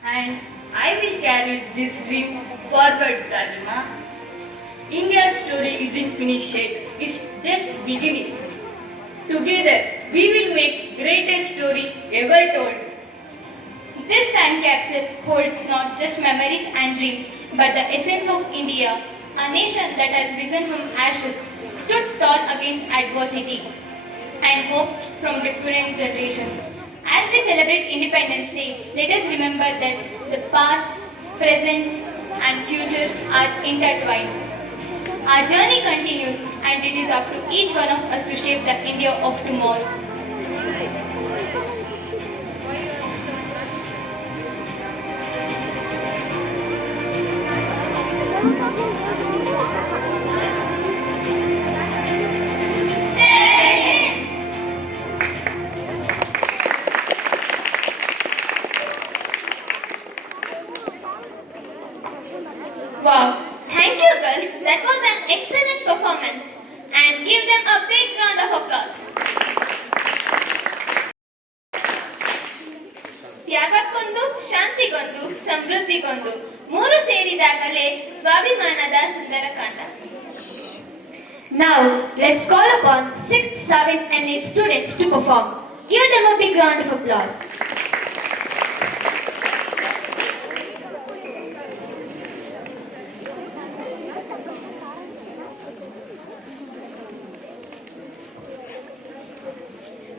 And I will carry this dream forward, Dadima. India's story isn't finished yet. It's just beginning. Together, we will make greatest story ever told. This time capsule holds not just memories and dreams, but the essence of India, a nation that has risen from ashes, stood tall against adversity, and hopes from different generations. As we celebrate Independence Day, let us remember that the past, present, and future are intertwined. Our journey continues, and it is up to each one of us to shape the India of tomorrow. Wow, thank you girls. That was an excellent performance. And give them a big round of applause. ತ್ಯಾಗಕ್ಕೊಂದು, ಶಾಂತಿಗೊಂದು, ಸಮೃದ್ಧಿಗೊಂದು, ಮೂರು ಸೇರಿದಾಗಲೇ ಸ್ವಾಭಿಮಾನದ Sundarakanda. Now, let's call upon 6th, 7th and 8th students to perform. Give them a big round of applause.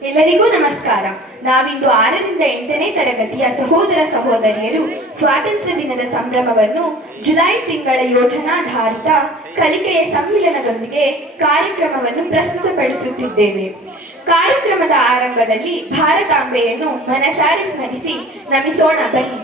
ಎಲ್ಲರಿಗೂ ನಮಸ್ಕಾರ. ನಾವಿಂದು 6ರಿಂದ 8ನೇ ತರಗತಿಯ ಸಹೋದರ ಸಹೋದರಿಯರು ಸ್ವಾತಂತ್ರ್ಯ ದಿನದ ಸಂಭ್ರಮವನ್ನು ಜುಲೈ ತಿಂಗಳ ಯೋಜನಾಧಾರಿತ ಕಲಿಕೆಯ ಸಮ್ಮಿಲನದೊಂದಿಗೆ ಕಾರ್ಯಕ್ರಮವನ್ನು ಪ್ರಸ್ತುತಪಡಿಸುತ್ತಿದ್ದೇವೆ. ಕಾರ್ಯಕ್ರಮದ ಆರಂಭದಲ್ಲಿ ಭಾರತಾಂಬೆಯನ್ನು ಮನಸಾರೆ ಸ್ಮರಿಸಿ ನಮಿಸೋಣ ಬನ್ನಿ.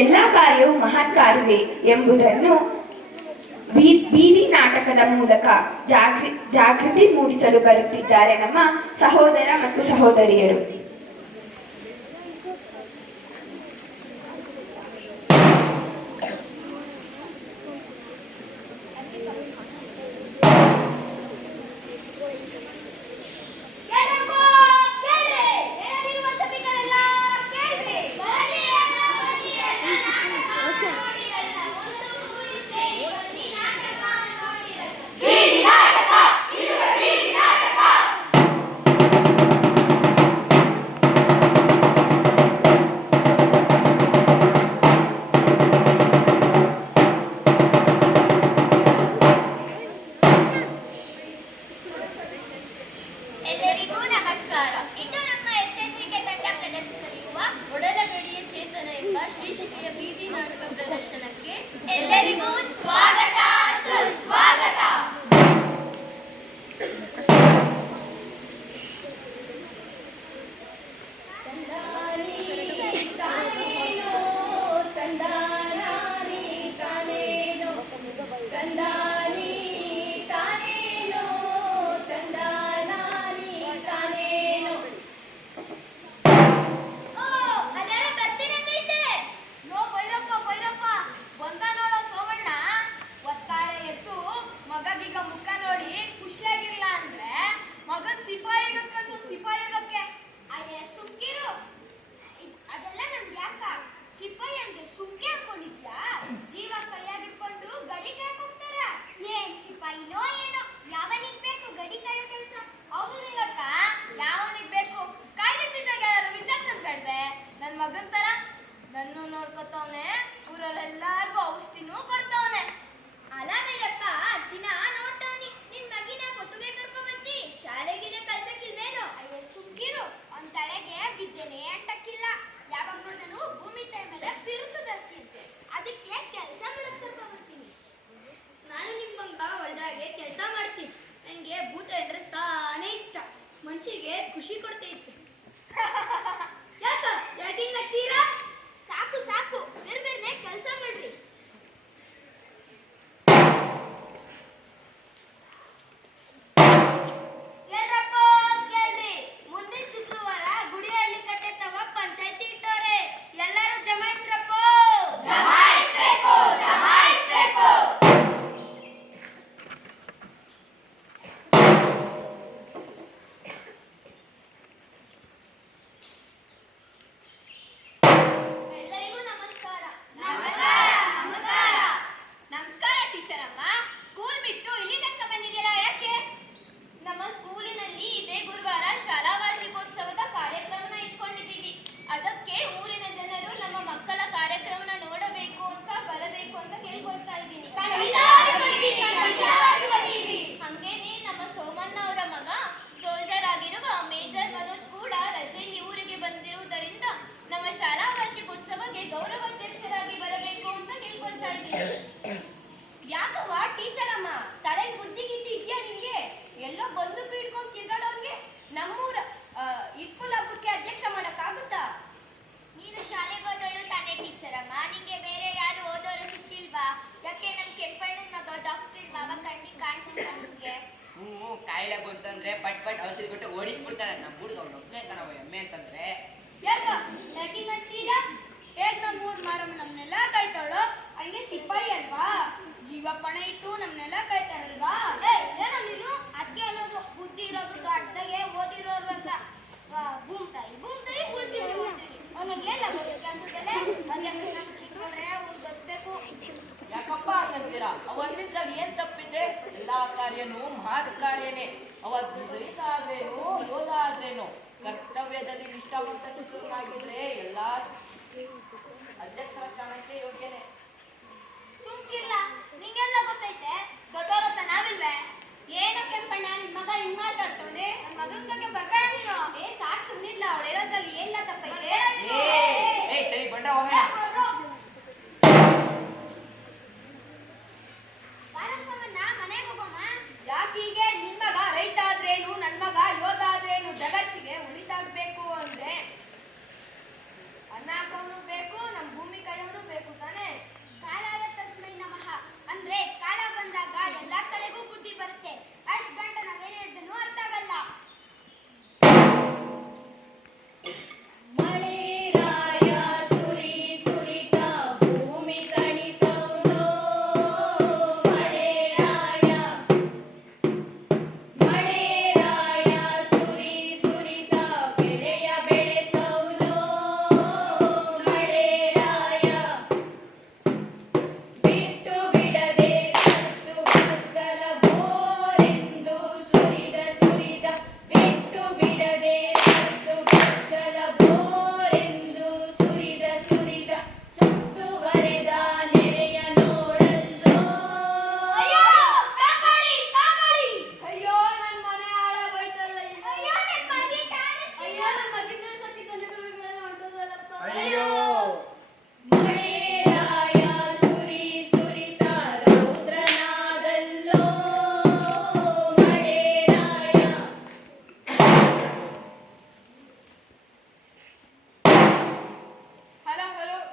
ಎಲ್ಲ ಕಾರ್ಯವು ಮಹತ್ ಕಾರ್ಯವೇ ಎಂಬುದನ್ನು ಬೀದಿ ನಾಟಕದ ಮೂಲಕ ಜಾಗೃತಿ ಮೂಡಿಸಲು ಬರುತ್ತಿದ್ದಾರೆ ನಮ್ಮ ಸಹೋದರ ಮತ್ತು ಸಹೋದರಿಯರು.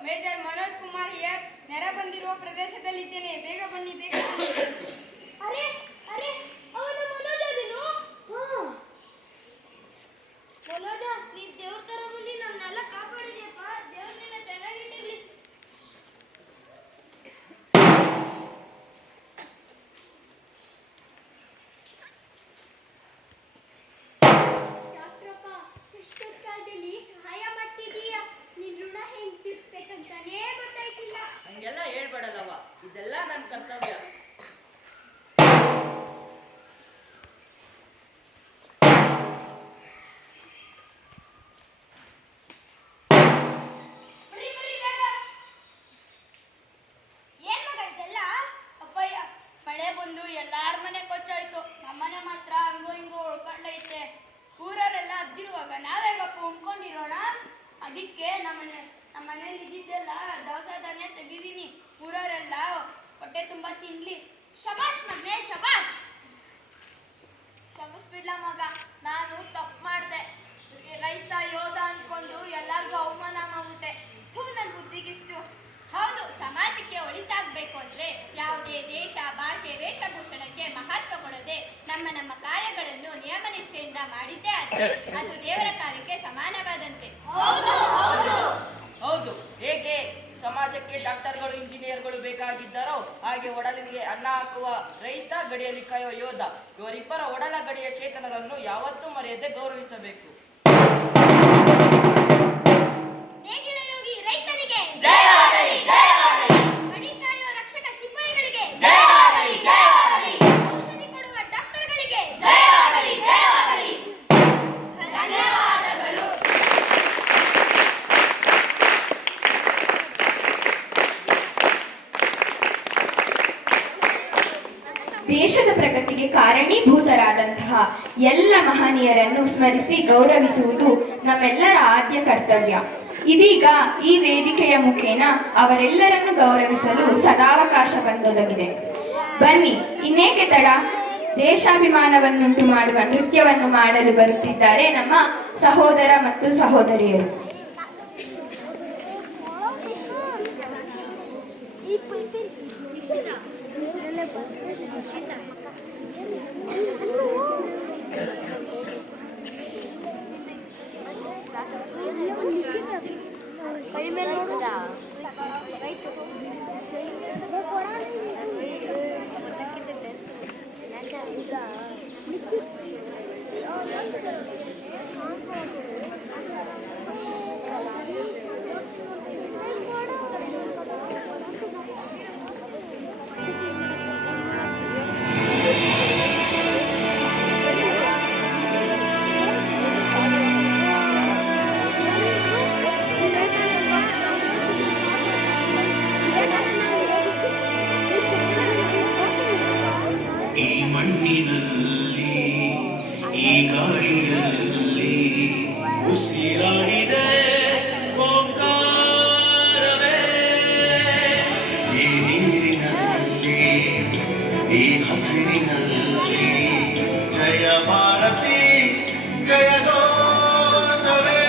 Major Manoj Kumar here. ನೆರೆ ಬಂದಿರುವ ಪ್ರದೇಶದಲ್ಲಿದ್ದೇನೆ. ಬೇಗ ಬನ್ನಿ, ಬೇಗ ಬನ್ನಿ. ಅರೆ ಅರೆ ಅವನು ಮನೋಜನು. ಮನೋಜ, ನೀವ್ ದೇವ್ರ ತರ ಬಂದು ನಮ್ನೆಲ್ಲ ಕಾಪಾಡಿದ್ಯಪ್ಪ. ದೇವ್ರ ನಿನ್ನ ಚೆನ್ನಾಗಿಟ್ಟಿರ್ಲಿ. ಡಾಕ್ಟ್ರಪ್ಪ, ಕಷ್ಟದ ಕಾಲದಲ್ಲಿ ಸಹಾಯ ಮಾಡ್ತಿದೀಯ. ನಿನ್ ಋಣ ಹೆಂಗ್ ತೀರ್ಸ್ಬೇಕಂತಾನೇ ಗೊತ್ತಾಯ್ತಿಲ್ಲ. ಹಂಗೆಲ್ಲ ಹೇಳ್ಬೇಡದವ, ಇದೆಲ್ಲ ನನ್ನ ಕರ್ತವ್ಯ. ಏನ್ ಮಗ ಇದೆಲ್ಲ? ಅಪ್ಪಯ್ಯ, ಮಳೆ ಬಂದು ಎಲ್ಲಾರ ಮನೆ ಕೊಚ್ಚಾಯ್ತು. ನಮ್ಮನೆ ಮಾತ್ರ ಹಂಗೋ ಹಿಂಗೋ ಉಳ್ಕೊಂಡೈತೆ. ಊರವರೆಲ್ಲ ಅದ್ದಿರುವಾಗ ನಾವೇಗಪ್ಪ ಉಣ್ಕೊಂಡಿರೋಣ? ಅದಕ್ಕೆ ನಮ್ಮನೇಲಿ ಇದ್ದಿದ್ದೆಲ್ಲ ದವಸ ಧಾನ್ಯ ತೆಗಿದೀನಿ. ಊರವರೆಲ್ಲ ಹೊಟ್ಟೆ ತುಂಬಾ ತಿನ್ಲಿ. ಶಬಾಷ್ ಮಗನೇ, ಶಬಾಷ್. ಕ್ಷಮಿಸ್ಬಿಡ್ಲ ಮಗ, ನಾನು ತಪ್ಪು ಮಾಡಿದೆ. ರೈತ ಯೋಧ ಅನ್ಕೊಂಡು ಎಲ್ಲಾರ್ಗೂ ಅವಮಾನ ಮಾಡ್ಬಿಟ್ಟೆ. ನನ್ನ ಬುದ್ಧಿಗಿಷ್ಟು. ಹೌದು, ಸಮಾಜಕ್ಕೆ ಒಳಿತಾಗಬೇಕು ಅಂದ್ರೆ ಯಾವುದೇ ದೇಶ, ಭಾಷೆ, ವೇಷಭೂಷಣಕ್ಕೆ ಮಹತ್ವ ಕೊಡದೆ ನಮ್ಮ ಕಾರ್ಯಗಳನ್ನು ನಿಯಮನಿಷ್ಠೆಯಿಂದ ಮಾಡಿದ್ದೇ ಆದ್ರೆ ಅದು ದೇವರ ಕಾರ್ಯಕ್ಕೆ ಸಮಾನವಾದಂತೆ. ಹೌದು, ಹೇಗೆ ಸಮಾಜಕ್ಕೆ ಡಾಕ್ಟರ್ಗಳು, ಇಂಜಿನಿಯರ್ಗಳು ಬೇಕಾಗಿದ್ದಾರೋ ಹಾಗೆ ಒಡಲಿಗೆ ಅನ್ನ ಹಾಕುವ ರೈತ, ಗಡಿಯಲ್ಲಿ ಕಾಯುವ ಯೋಧ, ಇವರಿಬ್ಬರ ಒಡಲ ಗಡಿಯ ಚೇತನರನ್ನು ಯಾವತ್ತೂ ಮರೆಯದೆ ಗೌರವಿಸಬೇಕು. ನೇಗಿಲ ಯೋಗಿ ರೈತನಿಗೆ ಜಯವಾಗಲಿ, ಜಯವಾಗಲಿ. ಗಡಿ ಕಾಯುವ ರಕ್ಷಕ ಸಿಪಾಯಿಗಳಿಗೆ ಜಯವಾಗಲಿ, ಜಯವಾಗಲಿ. ಔಷಧಿ ಕೊಡುವ ಡಾಕ್ಟರ್ಗಳಿಗೆ ಜಯವಾಗಲಿ, ಜಯವಾಗಲಿ. ಧನ್ಯವಾದಗಳು. ದೇಶದ ಪ್ರಗತಿಗೆ ಕಾರಣೀಭೂತರಾದಂತಹ ಎಲ್ಲ ಮಹನೀಯರನ್ನು ಸ್ಮರಿಸಿ ಗೌರವಿಸುವುದು ನಮ್ಮೆಲ್ಲರ ಆದ್ಯ ಕರ್ತವ್ಯ. ಇದೀಗ ಈ ವೇದಿಕೆಯ ಮುಖೇನ ಅವರೆಲ್ಲರನ್ನು ಗೌರವಿಸಲು ಸದಾವಕಾಶ ಬಂದೊದಗಿದೆ. ಬನ್ನಿ, ಇನ್ನೇಕೆ ತಡ? ದೇಶಾಭಿಮಾನವನ್ನುಂಟು ಮಾಡುವ ನೃತ್ಯವನ್ನು ಮಾಡಲು ಬರುತ್ತಿದ್ದಾರೆ ನಮ್ಮ ಸಹೋದರ ಮತ್ತು ಸಹೋದರಿಯರು. ಕೈ ಮೇಲೆ ನೋಡುದಾ? ಈ ಮಣ್ಣಿನಲ್ಲಿ ಈ ಗಾಳಿಯಲ್ಲಿ ಉಸಿರಾಡಿದೆ ಓಂಕಾರವೇ. ಈ ನೀರಿನಲ್ಲಿ ಈ ಹಸಿರಿನಲ್ಲಿ ಜಯ ಭಾರತಿ ಜಯ ಘೋಷವೇ.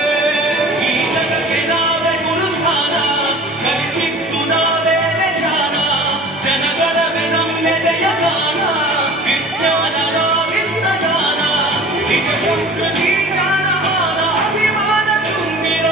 ಈ ಜಗಕ್ಕೆ ನಾವೇ ಗುರುಸ್ಥಾನ, ಕಲಿಸಿದ್ದು ನಾವೇ ಜ್ಞಾನ, ಜನಗಳವೇ ನಮ್ಮೆದೆಯ ಗಾನ, ವಿಜ್ಞಾನ ನಾವಿಂದ ದಾನ, ನಿಜ ಸಂಸ್ಕೃತಿ ಜ್ಞಾನಮಾನ ಅಭಿಮಾನ ತುಂಬಿರ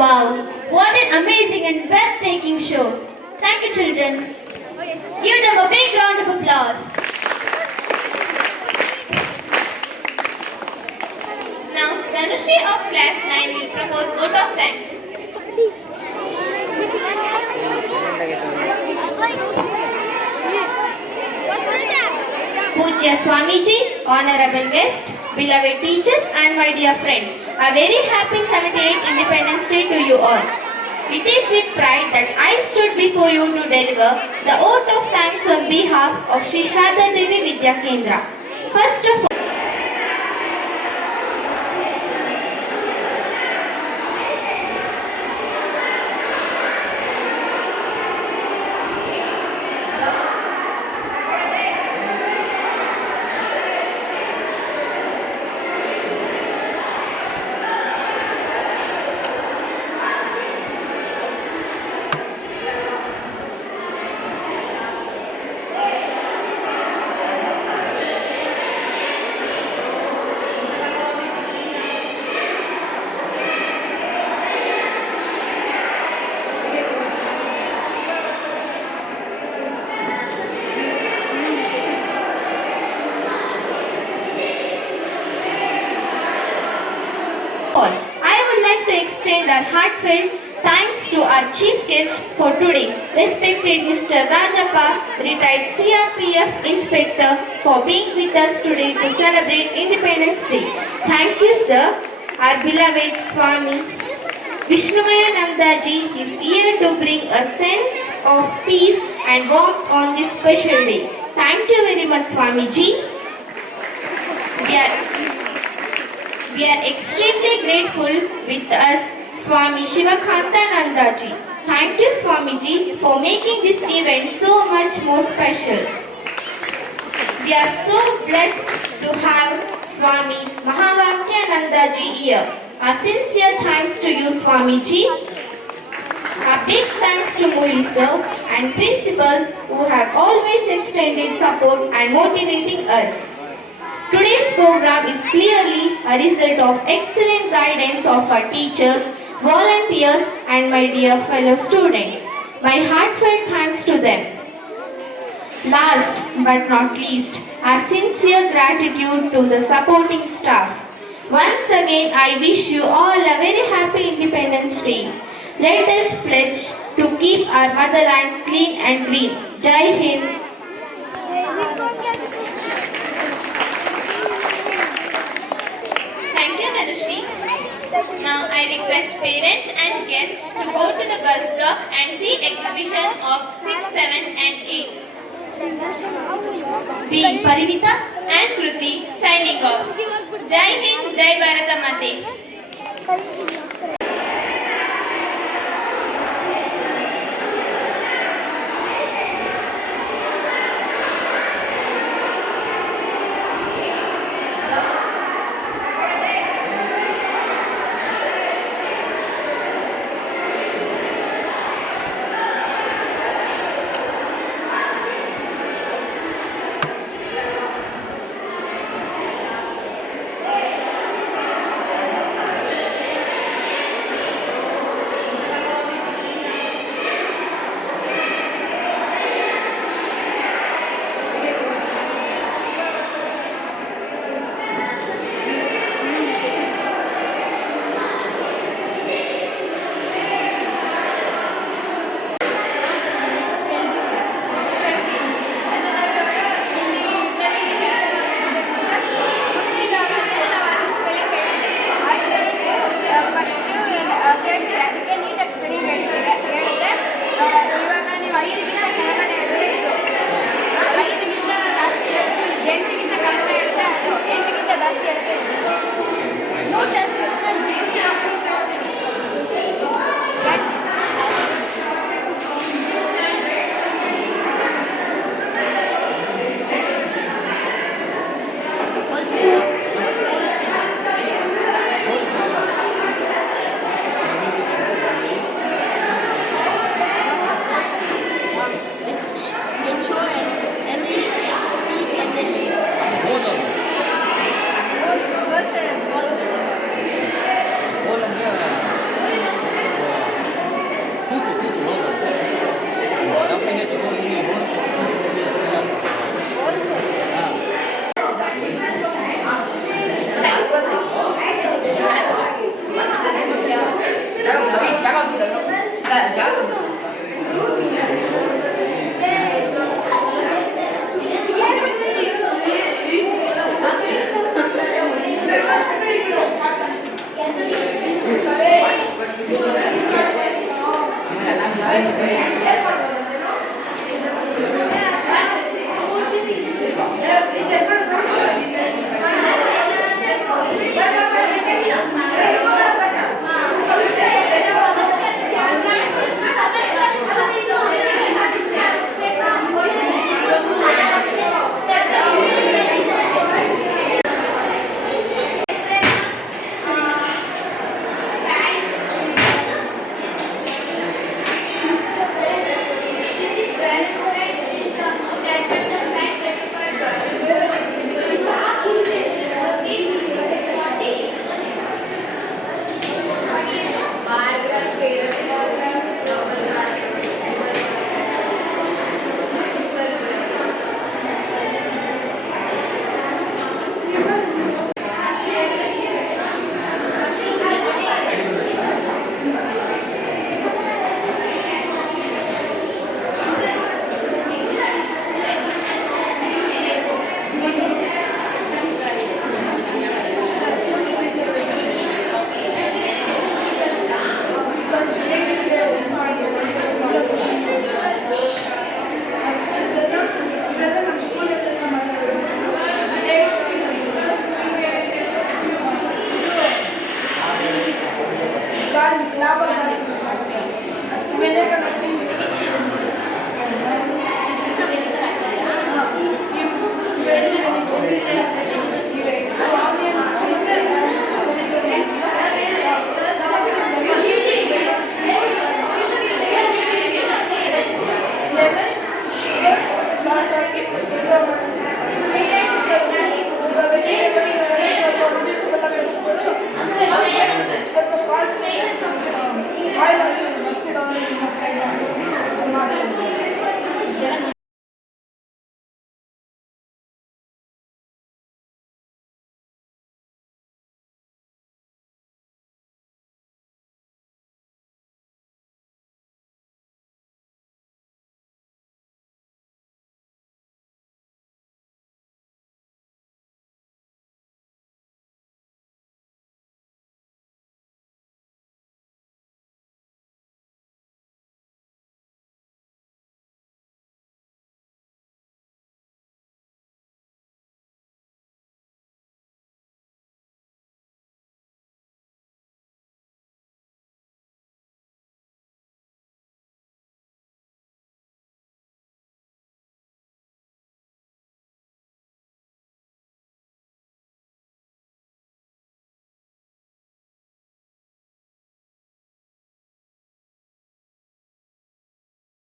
Wow, what an amazing and breathtaking show. Thank you, children. Give them a big round of applause. Now, Dhanushri of class 9 will propose vote of thanks. Pujya Swamiji, honorable guest, beloved teachers and my dear friends, a very happy 78th Independence Day to you all. It is with pride that I stood before you to deliver the oath of thanks on behalf of Sri Shada Devi Vidya Kendra. First of all, I would like to extend our heartfelt thanks to our chief guest for today, respected Mr. Rajappa, retired CRPF inspector, for being with us today to celebrate Independence Day. Thank you, sir. Our beloved Swami Vishnumaya Nandaji is here to bring a sense of peace and warmth on this special day. Thank you very much, Swamiji. We are extremely grateful with us, Swami Shivakanta Nandaji. Thank you, Swamiji, for making this event so much more special. We are so blessed to have Swami Mahavakya Nandaji here. A sincere thanks to you, Swamiji. A big thanks to Muli sir and principals who have always extended support and motivating us. Today's program is clearly a result of excellent guidance of our teachers, volunteers and my dear fellow students. My heartfelt thanks to them. Last but not least, our sincere gratitude to the supporting staff. Once again, I wish you all a very happy Independence Day. Let us pledge to keep our motherland clean and green. Jai Hind. Thank you, Dhanushri. Now I request parents and guests to go to the girls block and see exhibition of 6, 7 and 8. B. Parinita And Kruti signing off. Jai Hind, Jai Bharata Mate. Yes,